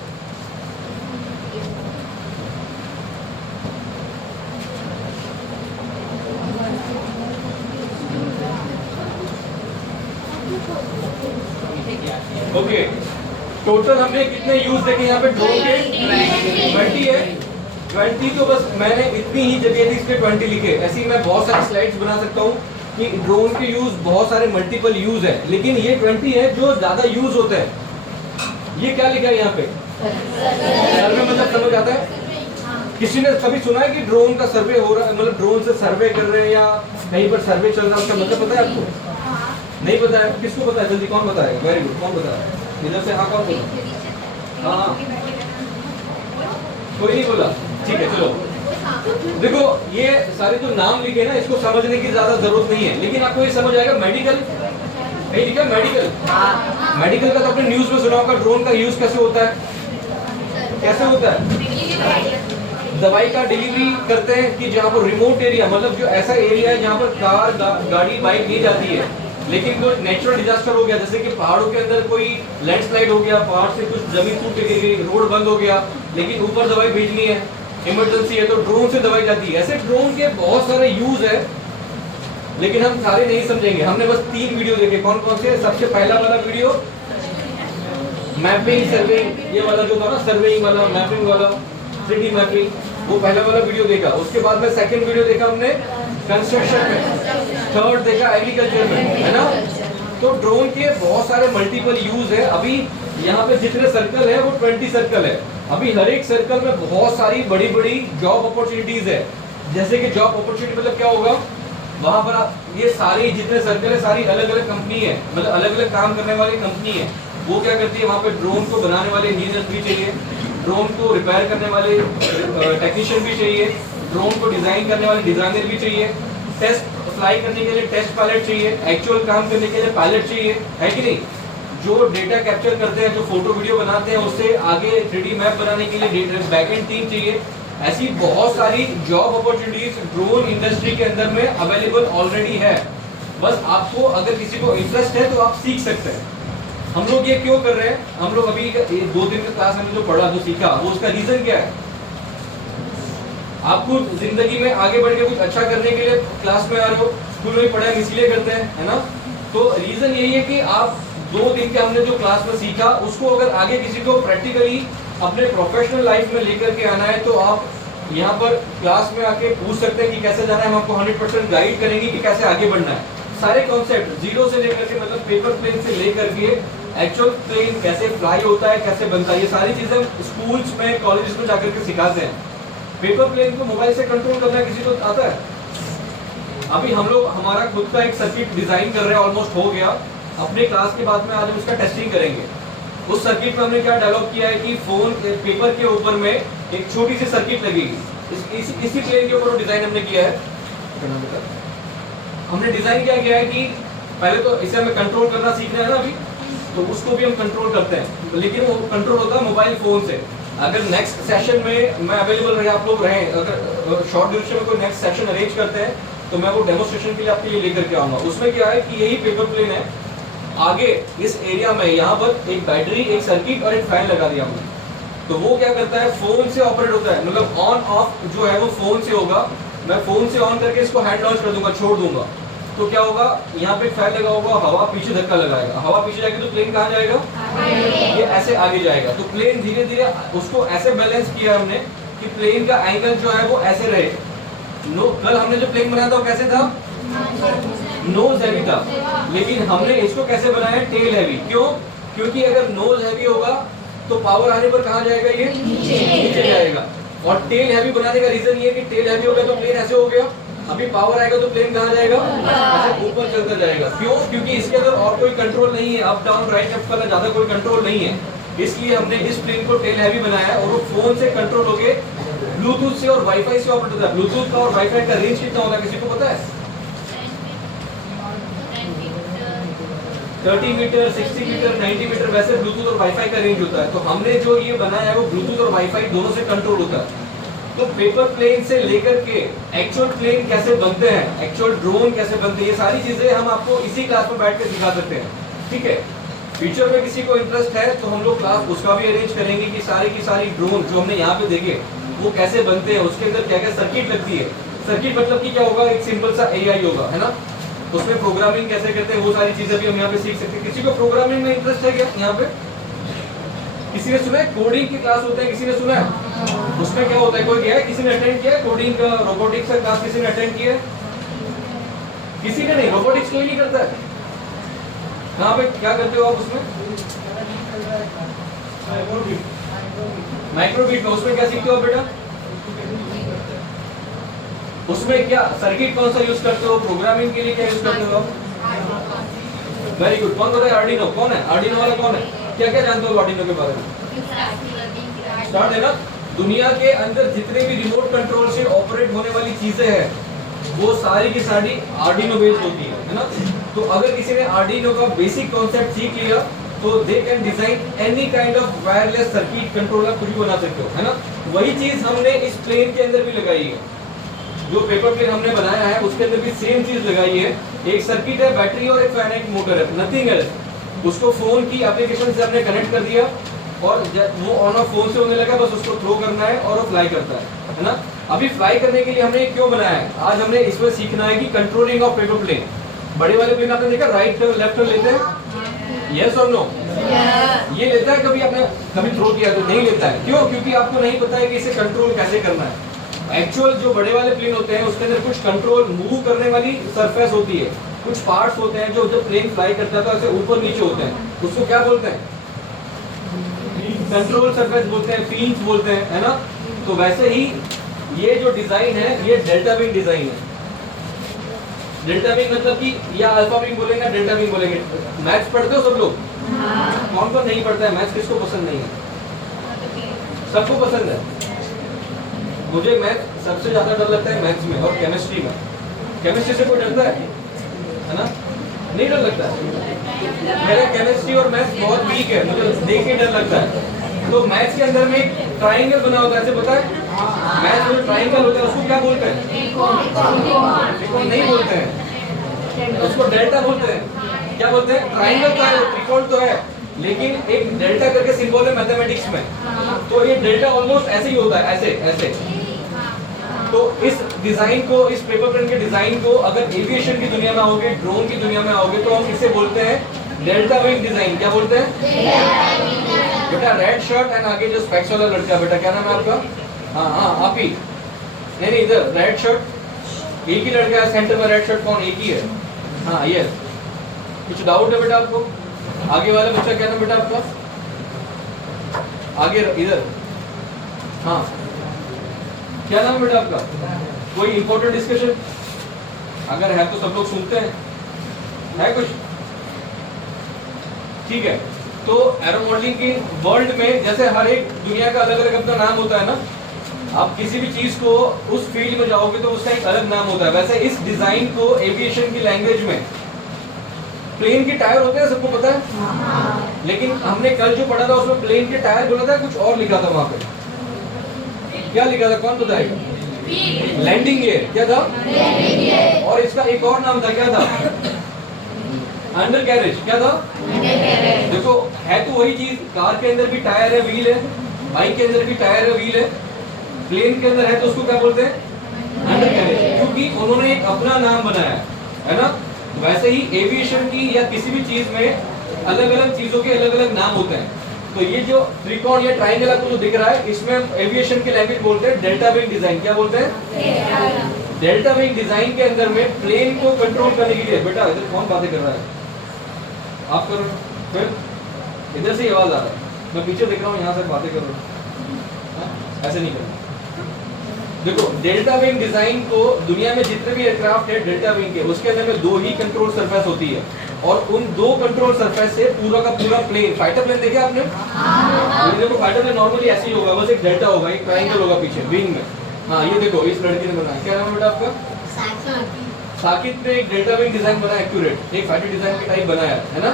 ओके, टोटल हमने कितने यूज देखे यहाँ पे ड्रोन के? 20 है। 20 तो बस मैंने इतनी ही जगह थी इस पे 20 लिखे। ऐसे ही मैं बहुत सारी स्लाइड्स बना सकता हूँ कि ड्रोन के यूज बहुत सारे मल्टीपल यूज है, लेकिन ये 20 है जो ज्यादा यूज होते हैं। ये क्या लिखा है यहाँ पे? सर्वे मतलब समझ आता है? किसी ने कभी सुना है कि ड्रोन का सर्वे हो रहा है, मतलब ड्रोन से सर्वे कर रहे हैं या कहीं पर सर्वे चल रहा है, उसका मतलब पता है आपको? नहीं पता है? किसको पता है? जल्दी कौन बताएगा? वेरी गुड, कौन बता रहा है इधर से? हाँ, कौन बोला? हाँ, कोई नहीं बोला, ठीक है चलो। देखो ये सारे जो नाम लिखे ना, इसको समझने की ज्यादा जरूरत नहीं है, लेकिन आपको ये समझ आएगा। मेडिकल नहीं लिखा? मेडिकल, मेडिकल का तो आपने न्यूज में सुना होगा। ड्रोन का यूज कैसे होता है? कैसे होता है? दवाई का डिलीवरी करते हैं कि जहाँ पर रिमोट एरिया, मतलब जो ऐसा एरिया है जहाँ पर कार गाड़ी बाइक नहीं जाती है, लेकिन कोई नेचुरल डिजास्टर हो गया, जैसे कि पहाड़ों के अंदर कोई लैंडस्लाइड हो गया, पहाड़ से कुछ जमीन टूट के गिर गई, रोड बंद हो गया, लेकिन ऊपर दवाई भेजनी है, इमरजेंसी है, तो ड्रोन से दवाई जाती है। ऐसे ड्रोन के बहुत सारे यूज है, लेकिन हम सारे नहीं समझेंगे। हमने बस 3 वीडियो देखे। कौन कौन से? सबसे पहला वाला वीडियो मैपिंग सर्वेइंग, ये वाला जो था ना, सर्वेइंग वाला, मैपिंग वाला, 3D मैपिंग, वो पहला वाला वीडियो देखा। उसके बाद में सेकंड वीडियो देखा हमने कंस्ट्रक्शन में, थर्ड देखा एग्रीकल्चर में, है ना। तो ड्रोन के बहुत सारे मल्टीपल यूज है। अभी यहाँ पे जितने सर्कल है वो 20 सर्कल है। अभी हर एक सर्कल में बहुत सारी बड़ी बड़ी जॉब अपॉर्चुनिटीज है। जैसे कि जॉब अपॉर्चुनिटी मतलब क्या होगा, वहां पर आप ये सारी जितने सर्कल है सारी अलग अलग कंपनी है, मतलब अलग अलग काम करने वाली कंपनी है। वो क्या करती है, वहाँ पे ड्रोन को बनाने वाले इंजीनियर भी चाहिए, ड्रोन को रिपेयर करने वाले टेक्नीशियन भी चाहिए, ड्रोन को डिजाइन करने वाले डिजाइनर भी चाहिए, टेस्ट फ्लाई करने के लिए टेस्ट पायलट चाहिए, एक्चुअल काम करने के लिए पायलट चाहिए, है कि नहीं। जो डेटा कैप्चर करते हैं, जो फोटो वीडियो बनाते हैं, उससे आगे 3D मैप बनाने के लिए बैकएंड टीम चाहिए। ऐसी बहुत सारी जॉब अपॉर्चुनिटीज ड्रोन इंडस्ट्री के अंदर में अवेलेबल ऑलरेडी है। बस आपको अगर किसी को इंटरेस्ट है तो आप सीख सकते हैं। हम लोग ये क्यों कर रहे हैं? हम लोग अभी 2 दिन के क्लास में जो पढ़ा, जो सीखा, वो उसका रीजन क्या है? आपको जिंदगी में आगे बढ़ के कुछ अच्छा करने के लिए क्लास में आ रहे हो, स्कूल में पढ़ाई इसीलिए करते हैं, है ना। तो रीजन यही है कि आप 2 दिन के हमने जो क्लास में सीखा, उसको अगर आगे किसी को प्रैक्टिकली अपने प्रोफेशनल लाइफ में लेकर के आना है, तो आप यहाँ पर क्लास में आके पूछ सकते हैं कि कैसे जाना है। हम आपको 100% गाइड करेंगे कि कैसे आगे बढ़ना है। सारे कॉन्सेप्ट जीरो से लेकर के, मतलब पेपर प्लेन से लेकर के एक्चुअल प्लेन कैसे फ्लाई होता है, कैसे बनता है, ये सारी चीजें स्कूल्स में, कॉलेजेस में जाकर के सिखाते हैं। पेपर प्लेन को मोबाइल से कंट्रोल करना किसी को आता है? अभी हम लोग हमारा खुद का एक सर्किट डिजाइन कर रहे हैं, ऑलमोस्ट हो गया। अपने क्लास के बाद में आज हम उसका टेस्टिंग करेंगे। उस सर्किट में हमने क्या डेवलप किया है कि फोन पेपर के ऊपर में एक छोटी सी सर्किट लगेगी। इसी प्लेन के ऊपर डिजाइन हमने किया है। हमने डिजाइन क्या किया है कि पहले तो इसे हमें कंट्रोल करना सीखना है ना अभी, तो उसको भी हम कंट्रोल करते हैं, लेकिन वो कंट्रोल होता है मोबाइल फोन से। अगर नेक्स्ट सेशन में मैं अवेलेबल रहे, आप लोग रहें, अगर शॉर्ट ड्यूरेशन में कोई नेक्स्ट सेशन अरेंज करते हैं, तो मैं वो डेमोस्ट्रेशन के लिए आपके लिए लेकर के आऊंगा। उसमें क्या है कि यही पेपर प्लेन है, आगे इस एरिया में यहाँ पर एक बैटरी, एक सर्किट और एक फैन लगा दिया हमने। तो वो क्या करता है, फोन से ऑपरेट होता है, मतलब ऑन ऑफ जो है वो फोन से होगा। मैं फोन से ऑन करके इसको हैंड लॉन्च कर दूंगा, छोड़ दूंगा, तो क्या होगा, यहाँ पे फैन लगा होगा, हवा पीछे धक्का लगाएगा, हवा पीछे जाएगी तो प्लेन कहाँ जाएगा, ये ऐसे आगे जाएगा। तो प्लेन धीरे धीरे उसको ऐसे बैलेंस किया हमने कि प्लेन का एंगल जो है वो ऐसे रहे। कल हमने जो प्लेन बनाया था वो कैसे था, नोज हैवी था, लेकिन हमने इसको कैसे बनाया, टेल हैवी। क्यों, क्योंकि अगर नोज हैवी होगा तो पावर आने पर कहाँ जाएगा, ये नीचे जाएगा। और टेल हैवी बनाने का रीजन ये है कि टेल हैवी हो गया तो प्लेन ऐसे हो गया, अभी पावर आएगा तो प्लेन कहाँ जाएगा, ऐसे ऊपर चलता जाएगा। क्यों, क्योंकि इसके अंदर और कोई कंट्रोल नहीं है, अप डाउन राइट लेफ्ट वाला ज्यादा कोई कंट्रोल नहीं है, इसलिए हमने इस प्लेन को टेल हैवी बनाया और वो फोन से कंट्रोल होके ब्लूटूथ से और वाईफाई से ऑपरेट होता है। ब्लूटूथ का और वाईफाई का रेंज कितना होता है, किसी को पता है? 30 मीटर, 60 मीटर, 90 मीटर, वैसे ब्लूटूथ और वाईफाई का रेंज होता है। तो हमने जो ये बनाया है वो ब्लूटूथ और वाईफाई दोनों से कंट्रोल होता है। तो पेपर प्लेन से लेकर के एक्चुअल प्लेन कैसे बनते हैं, एक्चुअल ड्रोन कैसे बनते हैं, ये सारी चीजें हम आपको इसी क्लास में बैठ के सिखा सकते हैं। ठीक है, फ्यूचर में किसी को इंटरेस्ट है तो हम लोग क्लास उसका भी अरेंज करेंगे कि सारी की सारी ड्रोन जो हमने यहाँ पे देखे वो कैसे बनते हैं, उसके अंदर क्या क्या सर्किट लगती है। सर्किट मतलब कि क्या होगा, एक सिंपल सा एआई होगा, है ना, उसमें प्रोग्रामिंग कैसे करते हैं वो सारी चीजें भी हम यहाँ पे सीख सकते हैं। किसी को प्रोग्रामिंग में इंटरेस्ट है क्या यहाँ पे? किसी ने सुना है कोडिंग की क्लास होता है, किसी ने सुना है? उसमें क्या होता है, कोई गया है, किसी ने अटेंड किया है कोडिंग का, रोबोटिक्स का क्लास किसी ने अटेंड किया है? किसी ने नहीं, रोबोटिक्स कोई नहीं करता है। कहाँ पे क्या करते हो आप उसमें? माइक्रोबिट में, उसमें क्या सीखते हो बेटा? उसमें क्या सर्किट कौन सा यूज करते हो, प्रोग्रामिंग के लिए क्या यूज करते हो आप? Very good. कौन बताया आर्डिनो? कौन है आर्डिनो वाला, कौन है? क्या क्या जानते हो आर्डिनो के बारे में? स्टार्ट है ना, दुनिया के अंदर जितने भी रिमोट कंट्रोल से ऑपरेट होने वाली चीजें हैं वो सारी की सारी आर्डिनो बेस्ड होती है ना। तो अगर किसी ने आर्डिनो का बेसिक कॉन्सेप्ट सीख लिया तो they can design any kind of wireless circuit controller, कुछ भी बना सकते हो, है ना। वही चीज हमने इस प्लेन के अंदर भी लगाई है, जो पेपर प्लेन हमने बनाया है उसके अंदर भी सेम चीज लगाई है। एक सर्किट है, बैटरी और एक फाइनाइट मोटर है, नथिंग एल्स। उसको फोन की एप्लीकेशन से हमने कनेक्ट कर दिया और वो ऑन ऑफ फोन से होने लगा, बस उसको थ्रो करना है और वो फ्लाई करता है ना। अभी फ्लाई करने के लिए हमने क्यों बनाया है, आज हमने इसमें सीखना है कि कंट्रोलिंग ऑफ पेपर प्लेन। बड़े वाले प्लेन आपने देखा राइट टर्न लेफ्ट टर्न लेते हैं, यस और नो? ये लेता है कभी, आपने कभी थ्रो किया तो नहीं लेता है। क्यों? क्योंकि आपको नहीं पता है कि इसे कंट्रोल कैसे करना है। एक्चुअल जो बड़े वाले प्लेन होते हैं उसके अंदर कुछ कंट्रोल मूव करने वाली सरफेस होती है, कुछ पार्ट्स होते हैं जो जब प्लेन फ्लाई करता है तो ऐसे ऊपर नीचे होते हैं, उसको क्या बोलते हैं? कंट्रोल सरफेस बोलते हैं, फील्ड्स बोलते हैं, है ना। तो वैसे ही ये जो डिजाइन है ये डेल्टा विंग डिजाइन है। डेल्टा विंग मतलब कि या अल्फा विंग बोलेंगे, डेल्टा विंग बोलेंगे। मैथ्स पढ़ते हो सब लोग? कौन कौन नहीं पढ़ता है मैथ्स? किसको पसंद नहीं है? सबको पसंद है। मुझे मैथ सबसे ज्यादा डर लगता है मैथ्स में और केमिस्ट्री में। केमिस्ट्री से कोई डरता है ना? नहीं डर लगता है। मेरा केमिस्ट्री और मैथ्स बहुत वीक है, मुझे देख के डर लगता है। तो मैथ्स के अंदर में एक ट्राइंगल बना होता है, ऐसे पता है? मैथ्स में ट्राइंगल होता है उसको क्या बोलते हैं? त्रिकोण नहीं बोलते हैं, उसको डेल्टा बोलते हैं। क्या बोलते हैं? ट्राइंगल तो है, त्रिकोण तो है, लेकिन एक डेल्टा करके सिंबल है मैथमेटिक्स में। तो ये डेल्टा ऑलमोस्ट ऐसे ही होता है, ऐसे ऐसे। तो इस डिजाइन को, इस पेपर प्लेन के डिजाइन को अगर एविएशन की दुनिया में आओगे, ड्रोन की दुनिया में आओगे तो हम इसे बोलते हैं डेल्टा विंग डिजाइन। क्या बोलते हैं बेटा? रेड शर्ट एंड आगे जो स्पेक्स वाला लड़का, बेटा क्या नाम है आपका? हाँ आप ही? नहीं इधर रेड शर्ट, एक ही लड़का है सेंटर में, रेड शर्ट कौन? एक ही है। हाँ यस। कुछ डाउट है बेटा आपको? आगे वाला बच्चा क्या नाम बेटा आपका? आगे इधर, हाँ क्या नाम है बेटा आपका? कोई इंपॉर्टेंट डिस्कशन अगर है तो सब लोग सुनते हैं, है कुछ? ठीक है। तो एरो मॉडलिंग की वर्ल्ड में जैसे हर एक दुनिया का अलग अलग अपना नाम होता है ना, आप किसी भी चीज को उस फील्ड में जाओगे तो उसका एक अलग नाम होता है। वैसे इस डिजाइन को एविएशन की लैंग्वेज में प्लेन के टायर होते हैं, सबको पता है। लेकिन हमने कल जो पढ़ा था उसमें प्लेन के टायर बोला था, कुछ और लिखा था वहां पे। क्या लिखा था, कौन बताएगा? Landing gear. क्या था? और इसका एक और नाम था, क्या था? Under carriage. क्या था? देखो है तो वही चीज। कार के अंदर भी टायर है, व्हील है, बाइक के अंदर भी टायर है, व्हील है, प्लेन के अंदर है तो उसको क्या बोलते हैं? Under carriage. क्योंकि उन्होंने एक अपना नाम बनाया है ना। वैसे ही एविएशन की या किसी भी चीज में अलग अलग चीजों के अलग अलग नाम होते हैं। तो ये जो त्रिकोण या ट्राइंगल आपको जो दिख रहा है, इसमें हम एविएशन की लैंग्वेज बोलते हैं डेल्टा विंग डिजाइन। क्या बोलते हैं? डेल्टा विंग डिजाइन के अंदर में प्लेन को कंट्रोल करने के लिए, बेटा इधर कौन बातें कर रहा है? आप करो, फिर इधर से आवाज आ रहा है, मैं पीछे देख रहा हूँ, यहाँ से बातें कर रहा हूँ, ऐसे नहीं करना। देखो डेल्टा विंग डिजाइन को दुनिया में जितने भी एयरक्राफ्ट है डेल्टा विंग के, उसके अंदर में 2 ही कंट्रोल सरफेस होती है और उन 2 कंट्रोल सरफेस से पूरा का पूरा प्लेन, फाइटर प्लेन देखे आपने? देखो फाइटर प्लेन नॉर्मली ऐसे ही होगा, बस एक डेल्टा होगा, एक ट्रायंगल होगा पीछे विंग में। हाँ ये देखो इस लड़की ने बनाया, क्या नाम है बेटा आपका? साकिब ने एक डेल्टा विंग डिजाइन बनाया, एक्यूरेट एक फाइटर डिजाइन के टाइप बनाया है ना।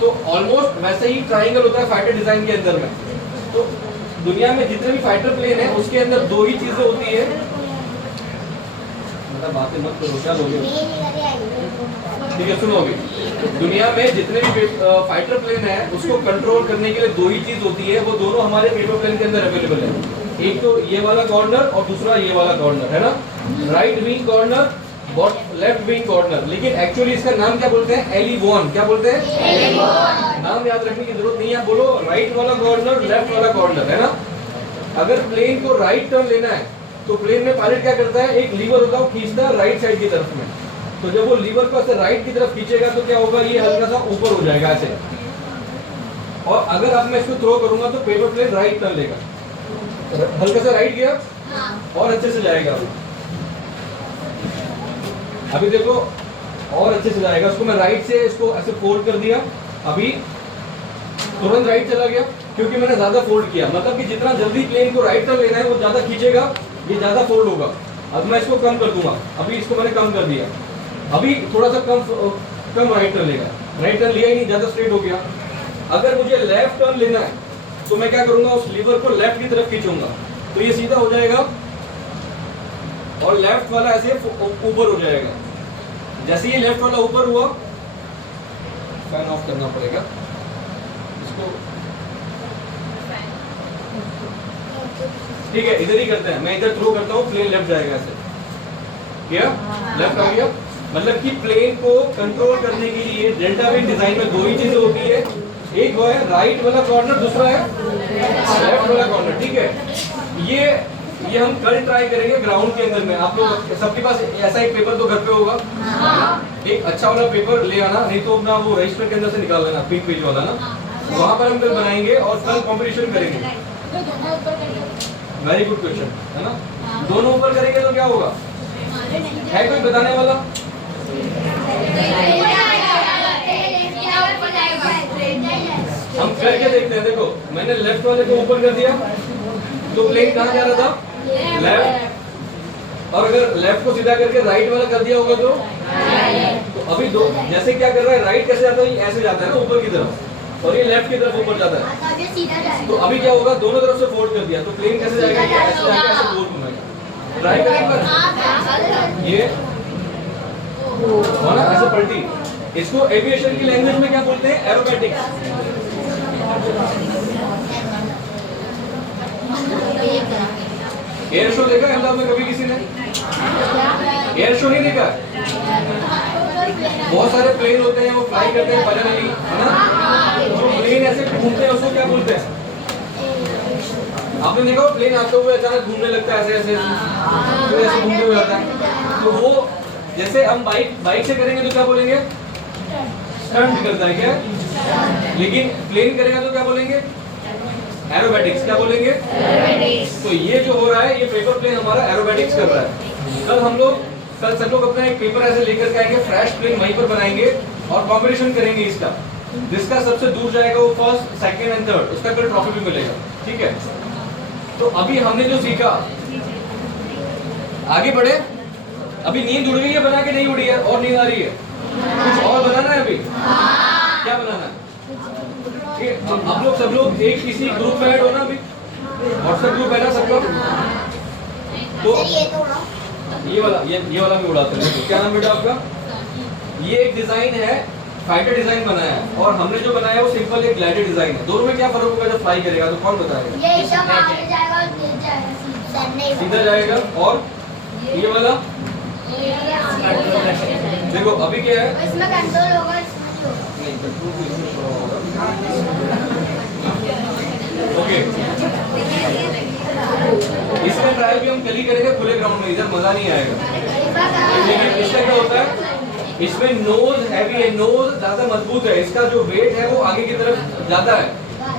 तो ऑलमोस्ट वैसे ही ट्रायंगल होता है फाइटर डिजाइन के अंदर में। तो दुनिया में जितने भी फाइटर प्लेन है उसके अंदर 2 ही चीजें होती है। मतलब बातें मत करो, क्या लोगे? ठीक है सुनो, अभी दुनिया में जितने भी फाइटर प्लेन है उसको कंट्रोल करने के लिए 2 ही चीज होती है, वो दोनों हमारे पेपर प्लेन के अंदर अवेलेबल है। एक तो ये वाला कॉर्नर और दूसरा ये वाला कॉर्नर है ना, right wing corner, left wing corner. लेकिन एक्चुअली इसका नाम क्या बोलते हैं? एलिवॉन। क्या बोलते हैं? एलिवॉन। नाम याद रखने की जरूरत नहीं है, बोलो राइट वाला कॉर्नर, लेफ्ट वाला कॉर्नर, है ना। अगर प्लेन को राइट टर्न लेना है तो प्लेन में पायलट क्या करता है, एक लीवर होता है, वो खींचता है राइट साइड की तरफ में। तो जब वो लीवर को ऐसे राइट की तरफ खींचेगा तो क्या होगा, ये हल्का सा ऊपर हो जाएगा ऐसे। और अगर अब मैं इसको थ्रो करूंगा तो पेपर प्लेन राइट टर्न लेगा, हल्का सा राइट गया और अच्छे से जाएगा। अभी देखो और अच्छे से जाएगा, उसको मैं राइट से इसको ऐसे फोल्ड कर दिया, अभी तुरंत राइट चला गया क्योंकि मैंने ज्यादा फोल्ड किया। मतलब कि जितना जल्दी प्लेन को राइट टर्न लेना है वो ज्यादा खींचेगा, ये ज्यादा फोल्ड होगा। अब मैं इसको कम कर दूंगा, अभी इसको मैंने कम कर दिया, अभी थोड़ा सा कम राइट टर्न लेगा, राइट टर्न लिया ही नहीं, ज्यादा स्ट्रेट हो गया। अगर मुझे लेफ्ट टर्न लेना है तो मैं क्या करूंगा, उस लीवर को लेफ्ट की तरफ खींचूंगा तो ये सीधा हो जाएगा और लेफ्ट वाला ऐसे ऊपर हो जाएगा। जैसे ये लेफ्ट वाला ऊपर हुआ, फैन ऑफ करना पड़ेगा इसको, ठीक है इधर ही करते हैं, मैं इधर थ्रो करता हूँ, प्लेन लेफ्ट जाएगा ऐसे, क्या लेफ्ट आ गया। मतलब कि प्लेन को कंट्रोल करने के लिए डेल्टा विंग डिजाइन में 2 ही चीजें होती है, एक वो है राइट वाला कॉर्नर, दूसरा है लेफ्ट वाला कॉर्नर। ठीक है, ये हम कल ट्राई करेंगे ग्राउंड के अंदर में। आप लोग सबके पास ऐसा एक पेपर तो घर पे होगा, एक अच्छा वाला पेपर ले आना, नहीं तो अपना वो रजिस्टर के अंदर से निकाल लेना, पिंक पेज वाला ना, वहाँ पर हम कल बनाएंगे और कल कंपटीशन करेंगे। वेरी गुड क्वेश्चन है ना, दोनों ऊपर करेंगे तो क्या होगा, है कोई बताने वाला? हम करके देखते हैं। देखो मैंने लेफ्ट वाले को ऊपर कर दिया तो प्लेन कहाँ जा रहा था, लेफ्ट, और अगर लेफ्ट को सीधा करके राइट वाला कर दिया होगा तो अभी दो जैसे क्या कर रहा है, राइट कैसे जाता है, ऐसे जाता है ना ऊपर की तरफ, और ये लेफ्ट की तरफ ऊपर जाता है। तो अभी क्या होगा, दोनों तरफ से फोल्ड कर दिया तो प्लेन कैसे जाएगा, ऐसे जाएगा, ऐसे गोल घुमाएगा। ट्राई करें एक बार, ये हो ना ऐसे पलटी। इसको एविएशन की लैंग्वेज में क्या बोलते हैं, एरोबैटिक्स। एयर शो देखा अहमदाबाद में कभी किसी ने? एयर शो नहीं देखा? बहुत सारे प्लेन होते हैं, वो फ्लाई करते हैं फाइनली, है ना। जो प्लेन ऐसे घूमते हैं उसको क्या बोलते हैं? आपने देखा वो प्लेन आते हुए अचानक घूमने लगता है, ऐसे ऐसे तो ऐसे घूमते हुए आता है। तो वो जैसे हम बाइक से करेंगे तो क्या बोलेंगे, स्टंट करता है क्या, लेकिन प्लेन करेगा तो क्या बोलेंगे, एरोबैटिक्स। क्या बोलेंगे, एरोबैटिक्स। तो ये जो हो रहा है, ये पेपर प्लेन हमारा एरोबैटिक्स कर रहा है। कल सब लोग अपना एक पेपर ऐसे लेकर के आएंगे, फ्रेश प्लेन वहीं पर बनाएंगे और कॉम्पिटिशन करेंगे इसका। जिसका सबसे दूर जाएगा वो फर्स्ट, सेकंड एंड थर्ड, उसका कल ट्रॉफी भी मिलेगा। ठीक है, तो अभी हमने जो सीखा, आगे बढ़े। अभी नींद उड़ गई है, बना के नहीं उड़ी है, और नींद आ रही है, कुछ और बनाना है अभी, क्या बनाना है? आप लोग सब लोग एक किसी ग्रुप में ऐड हो ना, अभी व्हाट्सएप ग्रुप है ना सबका, तो ये वाला भी उड़ाते हैं। क्या नाम बेटा आपका? ये एक डिजाइन है, फाइटर डिजाइन बनाया है, और हमने जो बनाया है वो सिंपल एक ग्लाइडर डिजाइन है। दोनों में क्या फर्क होगा जब फ्लाई करेगा, तो कौन बताएगा? ये सीधा जाएगा, और ये वाला देखो अभी क्या है, इसमें कंट्रोल होगा, इसमें नहीं होगा। नहीं कंट्रोल तो इसमें थोड़ा होगा। ओके, इसमें ट्रायल भी हम कल ही करेंगे खुले ग्राउंड में, इधर मजा नहीं आएगा। लेकिन इसमें क्या होता है, इसमें नोज हैवी है, नोज ज्यादा मजबूत है, इसका जो वेट है वो आगे की तरफ जाता है,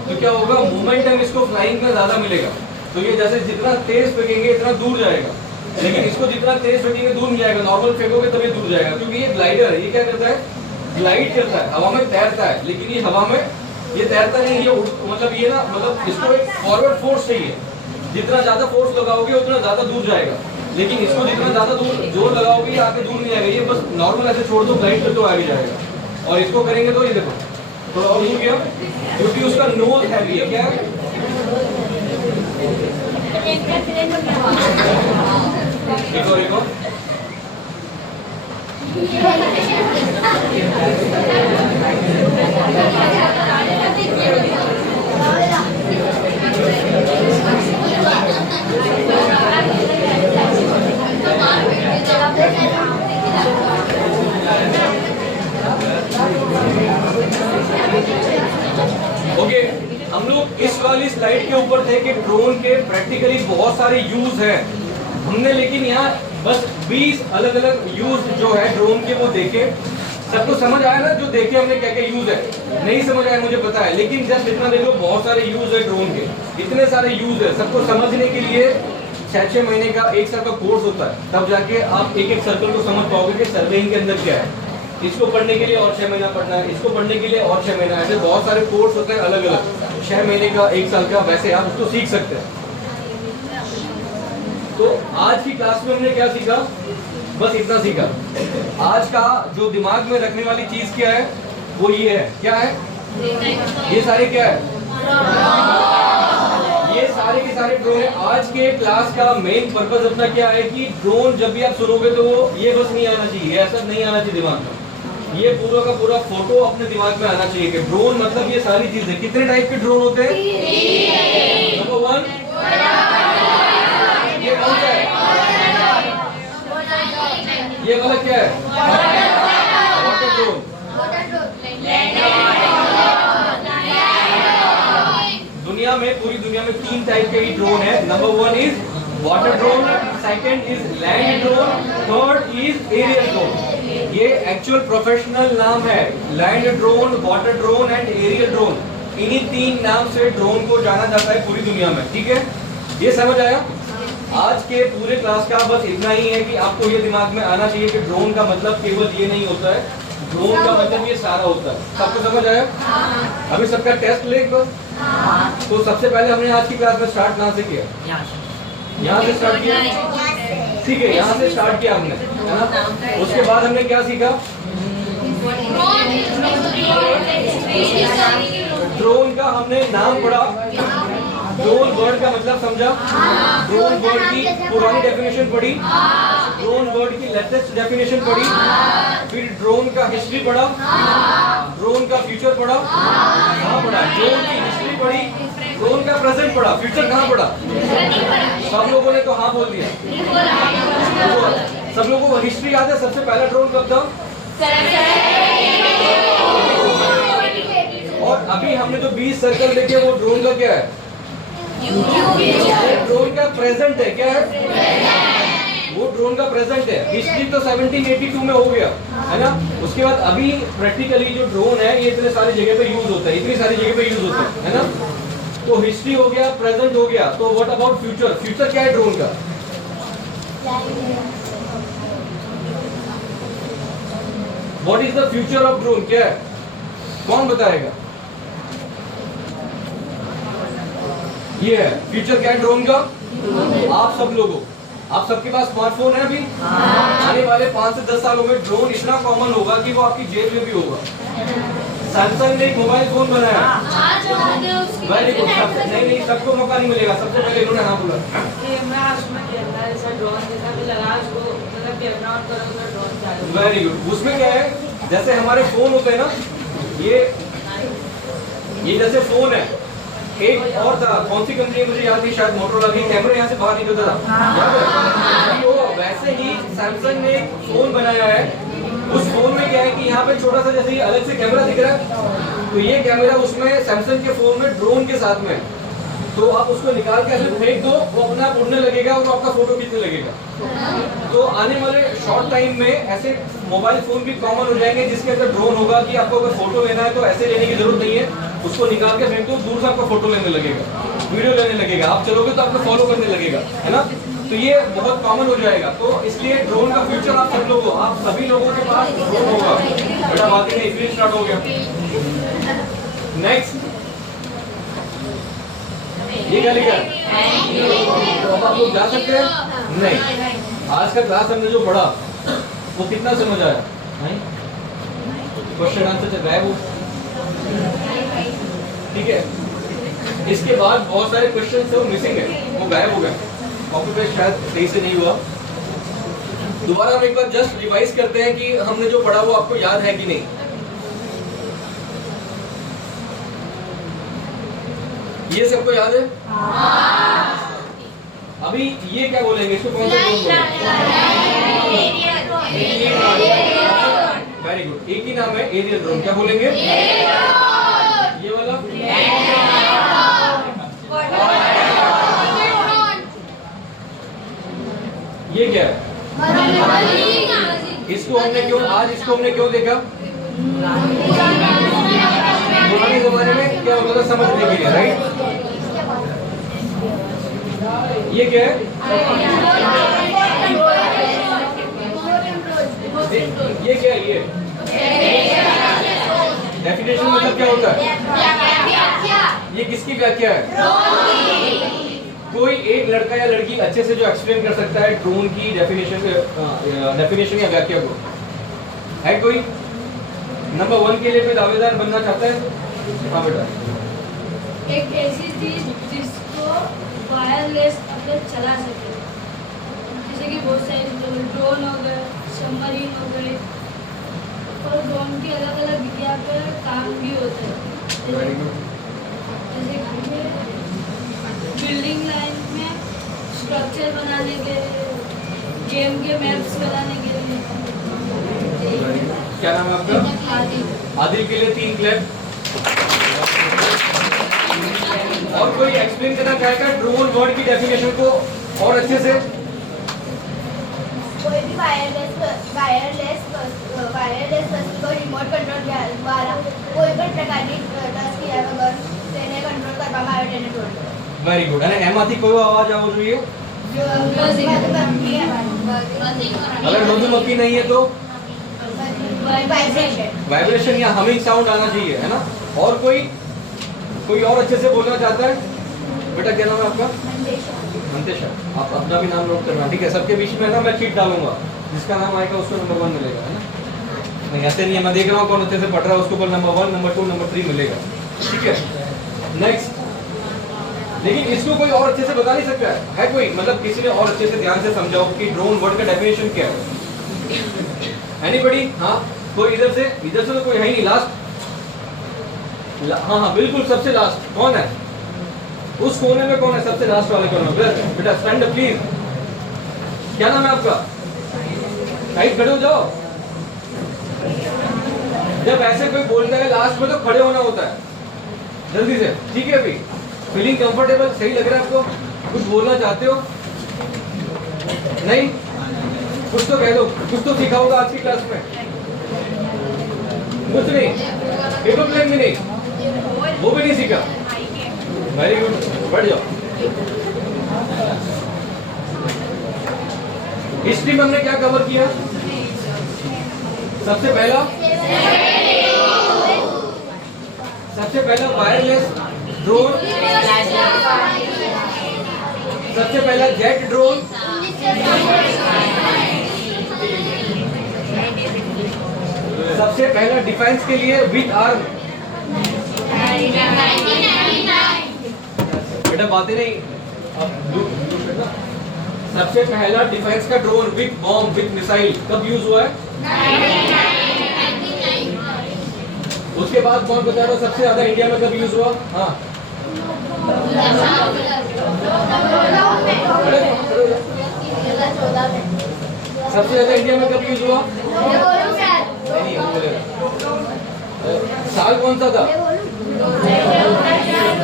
तो क्या होगा, मोमेंटम इसको फ्लाइंग में ज्यादा मिलेगा। तो ये जैसे जितना तेज फेंकेंगे इतना दूर जाएगा, लेकिन इसको जितना तेज फेंकेंगे दूर नहीं जाएगा, नॉर्मल फेंकोगे तभी दूर जाएगा, क्योंकि ये ग्लाइडर है। ये क्या करता है, ग्लाइड करता है, हवा में तैरता है, लेकिन ये हवा में ये तैरता नहीं, ये मतलब ये ना, मतलब इसको एक फॉरवर्ड फोर्स चाहिए, जितना ज्यादा फोर्स लगाओगे उतना ज्यादा दूर जाएगा, लेकिन इसको जितना ज्यादा दूर जोर लगाओगे ये आगे दूर नहीं आएगा, ये बस नॉर्मल ऐसे छोड़ दो, ग्लाइड करते हुए आगे जाएगा। और इसको करेंगे तो ये देखो थोड़ा और दूर गया, क्योंकि उसका नोज हैवी है। क्या है, एक और ओके, हम लोग इस वाली स्लाइड के ऊपर थे कि ड्रोन के प्रैक्टिकली बहुत सारे यूज हैं हमने, लेकिन यहाँ बस 20 अलग अलग यूज जो है ड्रोन के वो देखे। सबको समझ आया ना, जो देखे हमने क्या क्या यूज है, नहीं समझ आया मुझे पता है, लेकिन जस्ट इतना देख लो, बहुत सारे यूज है ड्रोन के, इतने सारे यूज है। सबको समझने के लिए 6-6 महीने का 1 साल का कोर्स होता है, तब जाके आप एक एक सर्कल को समझ पाओगे कि सर्वेइंग के अंदर क्या है। इसको पढ़ने के लिए और 6 महीना पढ़ना है, इसको पढ़ने के लिए और 6 महीना, ऐसे बहुत सारे कोर्स होते हैं अलग अलग, 6 महीने का 1 साल का, वैसे आप उसको सीख सकते हैं। तो आज की क्लास में हमने क्या सीखा, बस इतना सीखा। आज का जो दिमाग में रखने वाली चीज क्या है, वो ये है, क्या है, ये सारे क्या है, ये सारे के सारे ड्रोन है। आज के क्लास का मेन पर्पस अपना क्या है कि ड्रोन जब भी आप सुनोगे तो वो ये बस नहीं आना चाहिए, ऐसा नहीं आना चाहिए दिमाग में, ये पूरा का पूरा फोटो अपने दिमाग में आना चाहिए कि ड्रोन मतलब ये सारी चीजें। कितने टाइप के ड्रोन होते हैं, नंबर 1, ये कौन सा है, ये वाला क्या है, वाटर ड्रोन। दुनिया में, पूरी दुनिया में 3 टाइप के ही ड्रोन है। Number 1 is water drone, second is land drone, third is aerial drone. ये एक्चुअल प्रोफेशनल नाम है, land drone, water drone and aerial drone. इन्हीं 3 नाम से ड्रोन को जाना जाता है पूरी दुनिया में, ठीक है। ये समझ आया। आज के पूरे क्लास का बस इतना ही है कि आपको ये दिमाग में आना चाहिए कि ड्रोन का मतलब केवल ये नहीं होता है, ड्रोन का मतलब ये सारा होता है। सबको समझ आया। अभी सबका टेस्ट ले एक बार। तो सबसे पहले हमने आज की क्लास में स्टार्ट कहाँ से किया, यहाँ से स्टार्ट किया, ठीक है, यहाँ से स्टार्ट किया हमने, है ना। उसके बाद हमने क्या सीखा, ड्रोन का हमने नाम पढ़ा, ड्रोन वर्ड का मतलब समझा, ड्रोन वर्ड की पुरानी डेफिनेशन पढ़ी, ड्रोन वर्ड की लेटेस्ट डेफिनेशन पढ़ी, फिर ड्रोन का हिस्ट्री पढ़ा, ड्रोन का फ्यूचर पढ़ा, कहाँ पढ़ा, ड्रोन की हिस्ट्री पढ़ी, ड्रोन का प्रेजेंट पढ़ा, फ्यूचर कहाँ पढ़ा, सब लोगों ने तो हाँ बोल दिया। सब लोगों को हिस्ट्री याद है, सबसे पहला ड्रोन कब था, और अभी हमने जो 20 सर्कल देखे वो ड्रोन का क्या है, ड्रोन का प्रेजेंट है, क्या है, वो ड्रोन का प्रेजेंट है। हिस्ट्री तो 1782 में हो गया, है ना। उसके बाद अभी प्रैक्टिकली जो ड्रोन है ये इतने सारी जगह पे यूज होता है, इतनी सारी जगह पे यूज होता है ना। तो हिस्ट्री हो गया, प्रेजेंट हो गया, तो व्हाट अबाउट फ्यूचर, फ्यूचर क्या है ड्रोन का, what is the future of drone, क्या है, कौन बताएगा। ये है फ्यूचर क्या है ड्रोन का, आप सब लोगों, आप सबके पास स्मार्टफोन है अभी, आने वाले 5 से 10 सालों में ड्रोन इतना कॉमन होगा कि वो आपकी जेब में भी होगा। सैमसंग ने एक मोबाइल फोन बनाया, वेरी गुड। नहीं सबको मौका नहीं मिलेगा, सबसे पहले इन्होंने हाँ बोला। Very good. उसमें क्या है, जैसे हमारे फोन होते हैं ना, ये जैसे फोन है, एक और था, कौन सी कंपनी मुझे याद नहीं, शायद मोटरोला की, कैमरा यहाँ से बाहर निकलता था, याद है, वैसे ही सैमसंग ने एक फोन बनाया है, उस फोन में क्या है कि यहाँ पे छोटा सा जैसे अलग से कैमरा दिख रहा है, तो ये कैमरा उसमें सैमसंग के फोन में ड्रोन के साथ में, तो आप उसको निकाल के ऐसे फेंक दो, वो अपने आप उड़ने लगेगा और आपका फोटो खींचने लगेगा। तो आने वाले शॉर्ट टाइम में ऐसे मोबाइल फोन भी कॉमन हो जाएंगे जिसके अंदर ड्रोन होगा कि आपको अगर फोटो लेना है तो ऐसे लेने की जरूरत नहीं है, उसको निकाल के फेंक दो, दूर से आपका फोटो लेने लगेगा, वीडियो लेने लगेगा, आप चलोगे तो आपको फॉलो करने लगेगा, है ना। तो ये बहुत कॉमन हो जाएगा, तो इसलिए ड्रोन का फ्यूचर आप सब लोगों, आप सभी लोगों के पास ड्रोन होगा। बेटा बात नहीं, इसलिए स्टार्ट हो गया। नेक्स्ट ये क्या लिखा है? तो अब आप लोग जा सकते हैं? नहीं। आज का क्लास हमने जो पढ़ा वो कितना समझ आया? नहीं, क्वेश्चन आंसर चल रहा है वो, ठीक है। इसके बाद बहुत सारे क्वेश्चन सब मिसिंग है, वो गायब हो गए, कॉपी पेस्ट शायद सही से नहीं हुआ। दोबारा हम एक बार जस्ट रिवाइज करते हैं कि हमने जो पढ़ा वो आपको याद है कि नहीं। ये सबको याद है? अभी ये क्या बोलेंगे, इसको कौन सा बोलेंगे? वेरी गुड, एक ही नाम है, एरियल ड्रोन। क्या बोलेंगे? ये वाला ये क्या है? इसको हमने क्यों देखा? पुराने जमाने में क्या होता था समझने के लिए, राइट? ये क्या है? ये क्या है? ये डेफिनेशन मतलब क्या होता है? ये किसकी व्याख्या है? कोई एक लड़का या लड़की अच्छे से जो एक्सप्लेन कर सकता है ड्रोन की डेफिनेशन या व्याख्या को, है कोई? नंबर 1 के लिए कोई दावेदार बनना चाहता है? हाँ बेटा। एक ऐसी चीज जिसको वायरलेस अगर चला सके, जैसे कि बहुत सारे ड्रोन हो गए, सबमरीन हो गए, और ड्रोन की अलग अलग जगह पर काम भी होते हैं। जैसे बिल्डिंग लाइन में स्ट्रक्चर बनाने के लिए, गेम के मैप्स बनाने के लिए। क्या नाम है आपका? आदिल के लिए 3 क्लैप। और कोई एक्सप्लेन करना चाहेगा ड्रोन वर्ड की डेफिनेशन को और अच्छे से? कोई भी वायरलेस वस्तु को रिमोट कंट्रोल द्वारा કોઈ પણ પ્રકારની ટચ કર્યા વગર તેને કંટ્રોલ કરવામાં આવે તેને ડ્રોન કહેવાય. Very good. અને એમાંથી કયો અવાજ આવવો જોઈએ? अगर मधुमक्खी नहीं है तो वाइब्रेशन या हमिंग साउंड आना चाहिए, है ना। और कोई और अच्छे से बोलना चाहता है? बेटा क्या नाम है आपका? मंतेशा। आप अपना भी नाम नोट करना, ठीक है। सबके बीच में ना मैं चीट डालूंगा, जिसका नाम आएगा उसको नंबर 1 मिलेगा, है ना। नहीं ऐसे नहीं है, मैं देख रहा हूँ कौन अच्छे से पढ़ रहा है, उसको नंबर 1, नंबर 2, नंबर 3 मिलेगा, ठीक है। नेक्स्ट। लेकिन इसको कोई और अच्छे से बता नहीं सकता है कोई? मतलब किसी ने और अच्छे से ध्यान से समझाओ कि ड्रोन वर्ड का डेफिनेशन क्या है? एनीबॉडी? हाँ, कोई इधर से तो कोई है ही नहीं। लास्ट, हाँ बिल्कुल सबसे लास्ट कौन है? उस कोने में कौन है? सबसे लास्ट वाले कोने में। बेटा स्टैंड अप प्लीज। क्या नाम है आपका? राइट, खड़े हो जाओ। जब ऐसे कोई बोलता है लास्ट में तो खड़े होना होता है, जल्दी से, ठीक है। अभी फीलिंग कंफर्टेबल? सही लग रहा है आपको? कुछ बोलना चाहते हो? नहीं? कुछ तो कह दो, कुछ तो सीखा होगा आज की क्लास में। कुछ नहीं? पेपर प्लेन भी नहीं, वो भी नहीं सीखा। वेरी गुड, बढ़ जाओ। हिस्ट्री में हमने क्या कवर किया? सबसे पहला वायरलेस ड्रोन, सबसे पहला जेट ड्रोन, सबसे पहला डिफेंस के लिए विथ आर्म। बेटा बातें नहीं, अब सबसे पहला डिफेंस का drone with bomb, with missile कब यूज हुआ है? उसके बाद कौन बता रहा सबसे ज्यादा इंडिया में कब यूज हुआ? हाँ 2014 में। सबसे ज्यादा इंडिया में कब यूज हुआ? नहीं, वो बोलेगा। साल कौन सा था?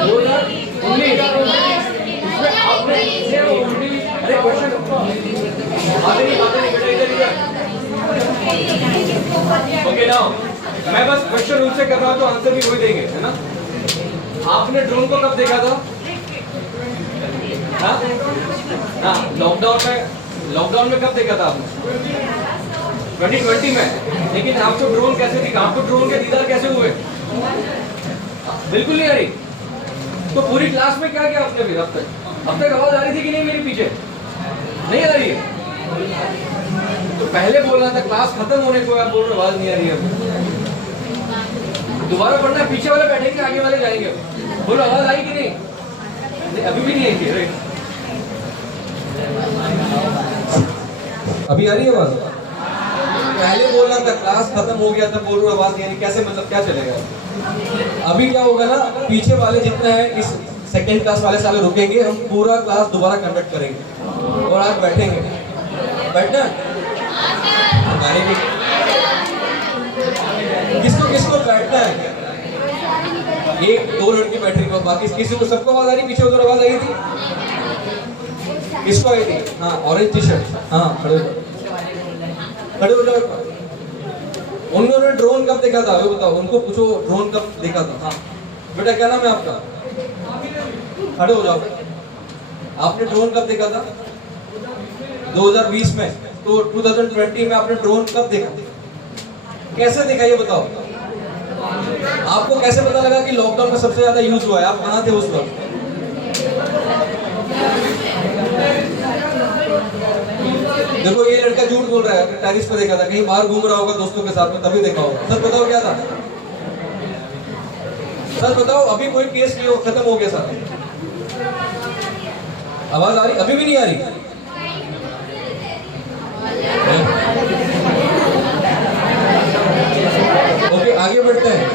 2019। अरे क्वेश्चन बातें नहीं बेटा, इधर इधर। ओके नाउ मैं बस क्वेश्चन उनसे कर रहा हूँ तो आंसर भी वही देंगे, है ना? आपने ड्रोन को कब देखा था? हाँ लॉकडाउन में कब देखा था आपने? 2020 में। लेकिन आपको ड्रोन कैसे दिखा? आपको ड्रोन के दीदार कैसे हुए? बिल्कुल नहीं आ रही। तो पूरी क्लास में क्या किया आपने फिर? अब तक आवाज आ रही थी कि नहीं मेरे पीछे? नहीं आ रही है? तो पहले बोल रहा था क्लास खत्म होने को, आप बोल रहे आवाज नहीं आ रही है। दोबारा पढ़ना है, पीछे वाले बैठेंगे आगे वाले जाएंगे। बोलो आवाज आई कि नहीं? अभी भी नहीं आई थी। राइट, अभी आ रही है आवाज? पहले बोल रहा था क्लास खत्म हो गया था, बोल रहा आवाज नहीं आ रही, कैसे मतलब क्या चलेगा? अभी क्या होगा ना, पीछे वाले जितने हैं इस सेकेंड क्लास वाले साले रुकेंगे, हम पूरा क्लास दोबारा कंडक्ट करेंगे और आज बैठेंगे। बैठना किसको बैठना है? एक दो लड़की बैठ रही, बाकी किसी को सबको आवाज आ रही? पीछे उधर आवाज आई थी? किसको आई थी? हाँ ऑरेंज टी शर्ट। हाँ खड़े हो जाओ। उन्होंने ड्रोन कब देखा था? वो बताओ, उनको पूछो ड्रोन कब देखा था। हाँ बेटा क्या नाम है आपका? खड़े हो जाओ। आपने ड्रोन कब देखा था? 2020 में। तो 2020 में आपने ड्रोन कब देखा? कैसे देखा ये बताओ? आपको कैसे पता लगा कि लॉकडाउन में सबसे ज्यादा यूज हुआ है? आप कहाँ थे उस वक्त? देखो ये लड़का झूठ बोल रहा है, टेरिस पे देखा था, कहीं बाहर घूम रहा होगा दोस्तों के साथ में तभी देखा होगा। सच बताओ क्या था? सच बताओ, अभी कोई केस नहीं हो, खत्म हो गया सारा। आवाज आ रही? अभी भी नहीं आ रही? ओके आगे बढ़ते हैं।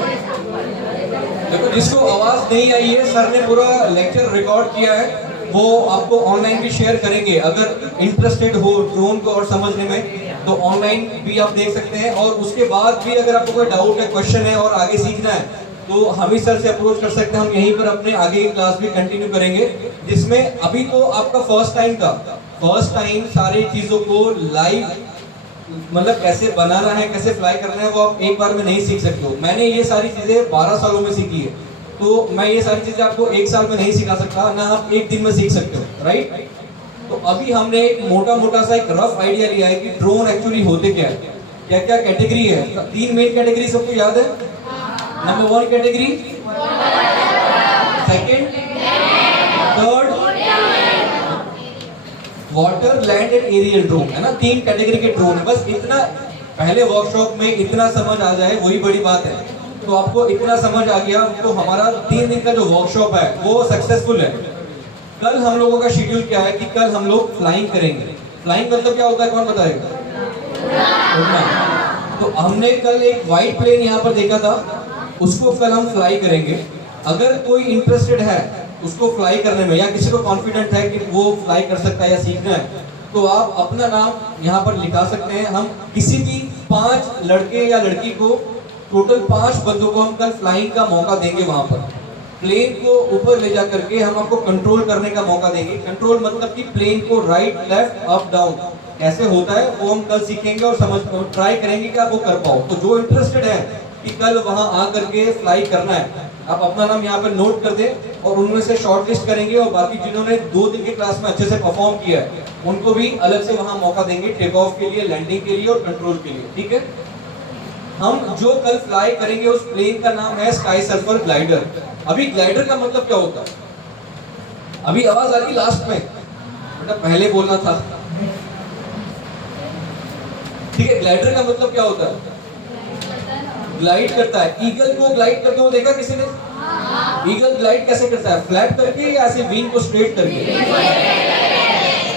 देखो जिसको आवाज नहीं आई है, सर ने पूरा लेक्चर रिकॉर्ड किया है, वो आपको ऑनलाइन भी शेयर करेंगे। अगर इंटरेस्टेड हो ड्रोन को और समझने में तो ऑनलाइन भी आप देख सकते हैं। और उसके बाद भी अगर आपको कोई डाउट है, क्वेश्चन है और आगे सीखना है तो हम ही सर से अप्रोच कर सकते हैं। हम यहीं पर अपने आगे की क्लास भी कंटिन्यू करेंगे, जिसमें अभी तो आपका फर्स्ट टाइम सारी चीज़ों को लाइव मतलब कैसे बनाना है, कैसे फ्लाई करना है, वो आप एक बार में नहीं सीख सकते हो। मैंने ये सारी चीज़ें 12 सालों में सीखी है, तो मैं ये सारी चीजें आपको एक साल में नहीं सिखा सकता, ना आप एक दिन में सीख सकते हो। राइट? तो अभी हमने एक मोटा सा एक रफ आइडिया लिया है कि ड्रोन एक्चुअली होते क्या है, क्या क्या कैटेगरी है। 3 मेन कैटेगरी सबको याद है? Number 1 category, second, third, water, land and aerial drone, है ना? 3 कैटेगरी के ड्रोन है। बस इतना पहले वर्कशॉप में इतना समझ आ जाए वही बड़ी बात है। तो आपको इतना समझ आ गया तो हमारा 3 दिन का जो वर्कशॉप है वो सक्सेसफुल है। कल हम लोगों का शेड्यूल क्या है कि कल हम लोग फ्लाइंग करेंगे। फ्लाइंग मतलब क्या होता है, कौन बताएगा? उड़ना। तो हमने कल एक वाइट प्लेन यहाँ पर देखा था, उसको कल हम फ्लाई करेंगे। अगर कोई इंटरेस्टेड है उसको फ्लाई करने में, या किसी को कॉन्फिडेंट है कि वो फ्लाई कर सकता है या सीखना है, तो आप अपना नाम यहाँ पर लिखा सकते हैं। हम किसी भी 5 लड़के या लड़की को, टोटल 5 बंदों को हम कल फ्लाइंग का मौका देंगे। वहाँ पर प्लेन को ऊपर ले जा करके हम आपको कंट्रोल करने का मौका देंगे। कंट्रोल मतलब कि प्लेन को राइट, लेफ्ट, अप, डाउन कैसे होता है वो हम कल सीखेंगे और ट्राई करेंगे कि आप वो कर पाओ। तो जो इंटरेस्टेड है कि कल वहाँ आ करके फ्लाई करना है, आप अपना नाम यहाँ पर नोट कर दें और उनमें से शॉर्ट लिस्ट करेंगे। और बाकी जिन्होंने 2 दिन की क्लास में अच्छे से परफॉर्म किया है उनको भी अलग से वहाँ मौका देंगे, टेक ऑफ के लिए, लैंडिंग के लिए और कंट्रोल के लिए। ठीक है? हम जो कल फ्लाई करेंगे उस प्लेन का नाम है स्काई सर्फर ग्लाइडर। अभी ग्लाइडर का मतलब क्या होता है? अभी आवाज आ रही लास्ट में, बेटा पहले बोलना था। ठीक है, ग्लाइडर का मतलब क्या होता है? ग्लाइड करता है। ईगल को ग्लाइड करते हुए देखा किसी ने? ईगल ग्लाइड कैसे करता है? फ्लैट करके या ऐसे विंग को स्ट्रेट करके?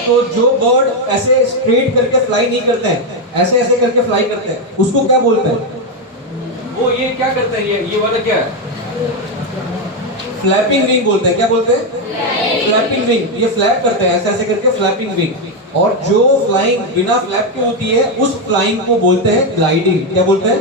तो जो बर्ड ऐसे स्ट्रेट करके फ्लाई नहीं करते हैं, ऐसे ऐसे करके फ्लाई करते हैं, उसको क्या बोलते हैं? वो ये क्या करते हैं? ये वाला क्या है? फ्लैपिंग विंग बोलते हैं। क्या बोलते हैं? फ्लैपिंग विंग, ये फ्लैप करते हैं ऐसे ऐसे करके, फ्लैपिंग विंग। और जो फ्लाइंग बिना फ्लैप के होती है उस फ्लाइंग को बोलते हैं ग्लाइडिंग। क्या बोलते हैं?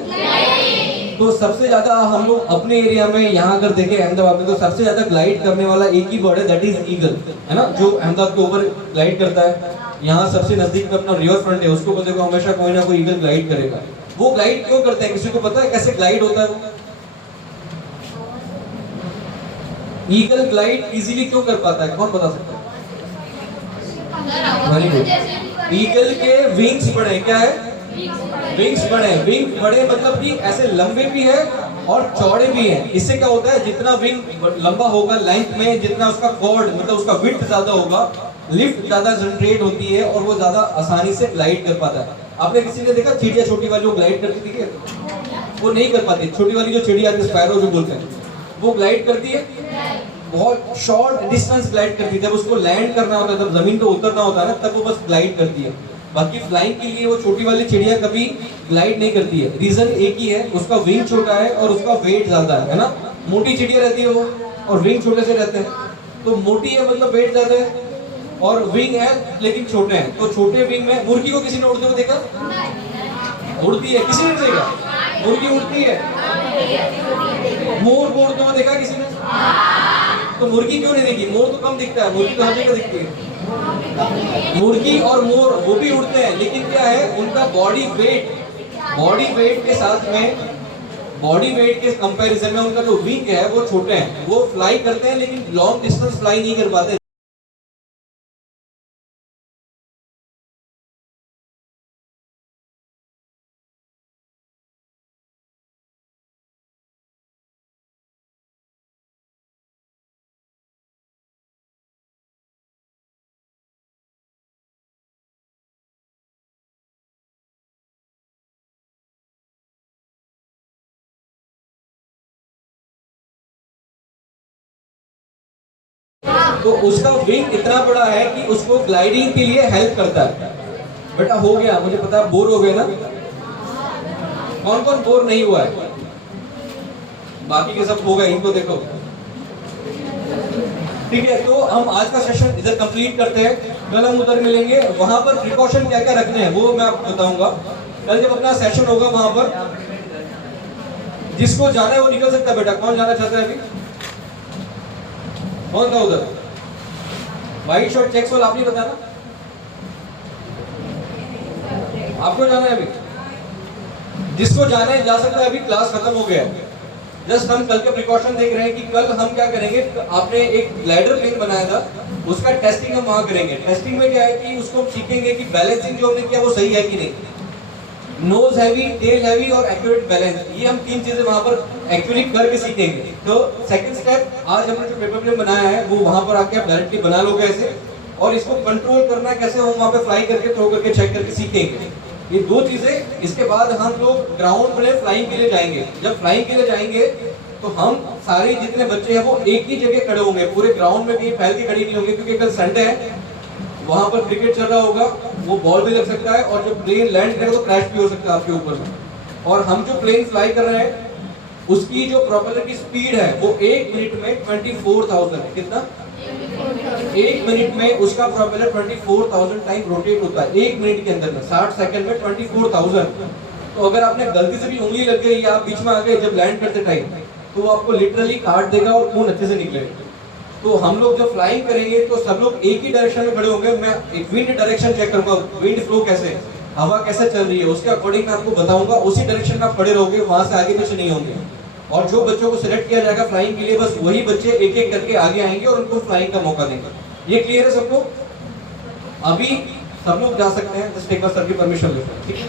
तो सबसे ज्यादा हम लोग अपने एरिया में यहाँ अगर देखें अहमदाबाद में, तो सबसे ज्यादा ग्लाइड करने वाला एक ही बर्ड है, दैट इज ईगल, है ना, जो अहमदाबाद के ऊपर ग्लाइड करता है। यहाँ सबसे नजदीक में अपना रिवर फ्रंट है, उसको देखो हमेशा कोई ना कोई ईगल ग्लाइड करेगा। वो ग्लाइड क्यों करते हैं, किसी को पता है कैसे ग्लाइड होता है? वो ईगल ग्लाइड इजीली क्यों कर पाता है, कौन बता सकता है? Very good. ईगल के विंग्स बड़े, क्या है? विंग्स बड़े। विंग बड़े मतलब कि ऐसे लंबे भी है और चौड़े भी हैं। इससे क्या होता है, जितना विंग लंबा होगा लेंथ में, जितना उसका कॉर्ड मतलब उसका विड्थ ज्यादा होगा, लिफ्ट ज्यादा जनरेट होती है और वो ज्यादा आसानी से ग्लाइड कर पाता है। आपने किसी ने देखा चिड़िया छोटी वाली वो ग्लाइड करती थी? वो नहीं कर पाती। छोटी वाली जो चिड़िया स्पैरो जो बोलते हैं, वो ग्लाइड करती है, बहुत शॉर्ट डिस्टेंस ग्लाइड करती है। जब उसको लैंड करना होता है, जब जमीन पे उतरना होता है ना, तब वो बस ग्लाइड करती है। बाकी फ्लाइंग के लिए वो छोटी वाली चिड़िया कभी ग्लाइड नहीं करती है। रीजन एक ही है, उसका विंग छोटा है और उसका वेट ज्यादा है ना। मोटी चिड़िया रहती है वो और विंग छोटे से रहते हैं। तो मोटी है मतलब वेट ज्यादा है, और विंग है लेकिन छोटे हैं। तो छोटे विंग में मुर्गी को किसी ने उड़ते हुए देखा? उड़ती है, किसी ने देखा? मुर्गी उड़ती है। मोर को उड़ते हुए देखा किसी ने? तो मुर्गी क्यों नहीं देखी? मोर तो कम दिखता है, मुर्गी तो हर जगह दिखती है। मुर्गी और मोर वो भी उड़ते हैं, लेकिन क्या है, उनका बॉडी वेट के साथ में, बॉडी वेट के कंपैरिजन में उनका जो विंग है वो छोटे हैं। वो फ्लाई करते हैं लेकिन लॉन्ग डिस्टेंस फ्लाई नहीं कर पाते। तो उसका विंग इतना बड़ा है कि उसको ग्लाइडिंग के लिए हेल्प करता है। बेटा हो गया, मुझे पता है बोर हो गए ना। कौन कौन बोर नहीं हुआ है? बाकी के सब हो गए, इनको देखो। ठीक है, तो हम आज का सेशन इधर कंप्लीट करते हैं। कल हम उधर मिलेंगे, वहां पर प्रिकॉशन क्या क्या रखने हैं वो मैं आपको बताऊंगा। कल जब अपना सेशन होगा वहां पर जिसको जाना है वो निकल सकता है। बेटा कौन जाना चाहता है अभी? कौन था उधर? व्हाइट शर्ट चेक्स वाला, आप नहीं बताना आपको जाना है अभी? जिसको जाना है जा सकता है, अभी क्लास खत्म हो गया है। जस्ट हम कल के प्रिकॉशन देख रहे हैं कि कल हम क्या करेंगे। आपने एक ग्लाइडर प्लेन बनाया था, उसका टेस्टिंग हम वहां करेंगे। टेस्टिंग में क्या है कि उसको हम सीखेंगे कि बैलेंसिंग जो हमने किया वो सही है कि नहीं, नोज हैवी, टेल हैवी और एक्यूरेट बैलेंस, ये हम 3 चीजें वहां पर एक्चुअली करके सीखेंगे। तो सेकंड स्टेप, आज हमने जो पेपर प्लेन बनाया है वो वहां पर आके आप डायरेक्टली बना लोगे ऐसे, और इसको कंट्रोल करना कैसे हम वहां पे फ्लाई करके थ्रो करके चेक करके सीखेंगे। ये 2 चीजें। इसके बाद हम लोग ग्राउंड में फ्लाइंग के लिए जाएंगे। जब फ्लाइंग के लिए जाएंगे तो हम सारे जितने बच्चे हैं वो एक ही जगह खड़े होंगे, पूरे ग्राउंड में कहीं फैल के खड़े नहीं होंगे, क्योंकि कल संडे है, वहां पर क्रिकेट चल रहा होगा, वो बॉल भी लग सकता है और जो प्लेन लैंड करेगा तो क्रैश भी हो सकता है आपके ऊपर में। और हम जो प्लेन फ्लाई कर रहे हैं उसकी जो प्रोपेलर की स्पीड है वो 1 मिनट में 24,000 है। कितना? 1 मिनट में उसका प्रोपेलर 24,000 टाइम रोटेट होता है। 1 मिनट के अंदर में 60 सेकंड में 24,000। तो अगर आपने गलती से भी उंगली लग गई या आप बीच में आ गए जब लैंड करते टाइम, तो वो आपको लिटरली काट देगा और खून अच्छे से निकलेगा। तो हम लोग जब फ्लाइंग करेंगे तो सब लोग एक ही डायरेक्शन में खड़े होंगे। मैं एक विंड डायरेक्शन चेक करूंगा, विंड फ्लो कैसे, हवा कैसे चल रही है, उसके अकॉर्डिंग मैं आपको बताऊंगा। उसी डायरेक्शन में आप खड़े रहोगे, वहां से आगे पीछे नहीं होंगे। और जो बच्चों को सिलेक्ट किया जाएगा फ्लाइंग के लिए, बस वही बच्चे एक एक करके आगे आएंगे और उनको फ्लाइंग का मौका देंगे। ये क्लियर है सबको? अभी सब लोग जा सकते हैं, जस्ट एक बार सर की परमिशन लेते हैं, ठीक है?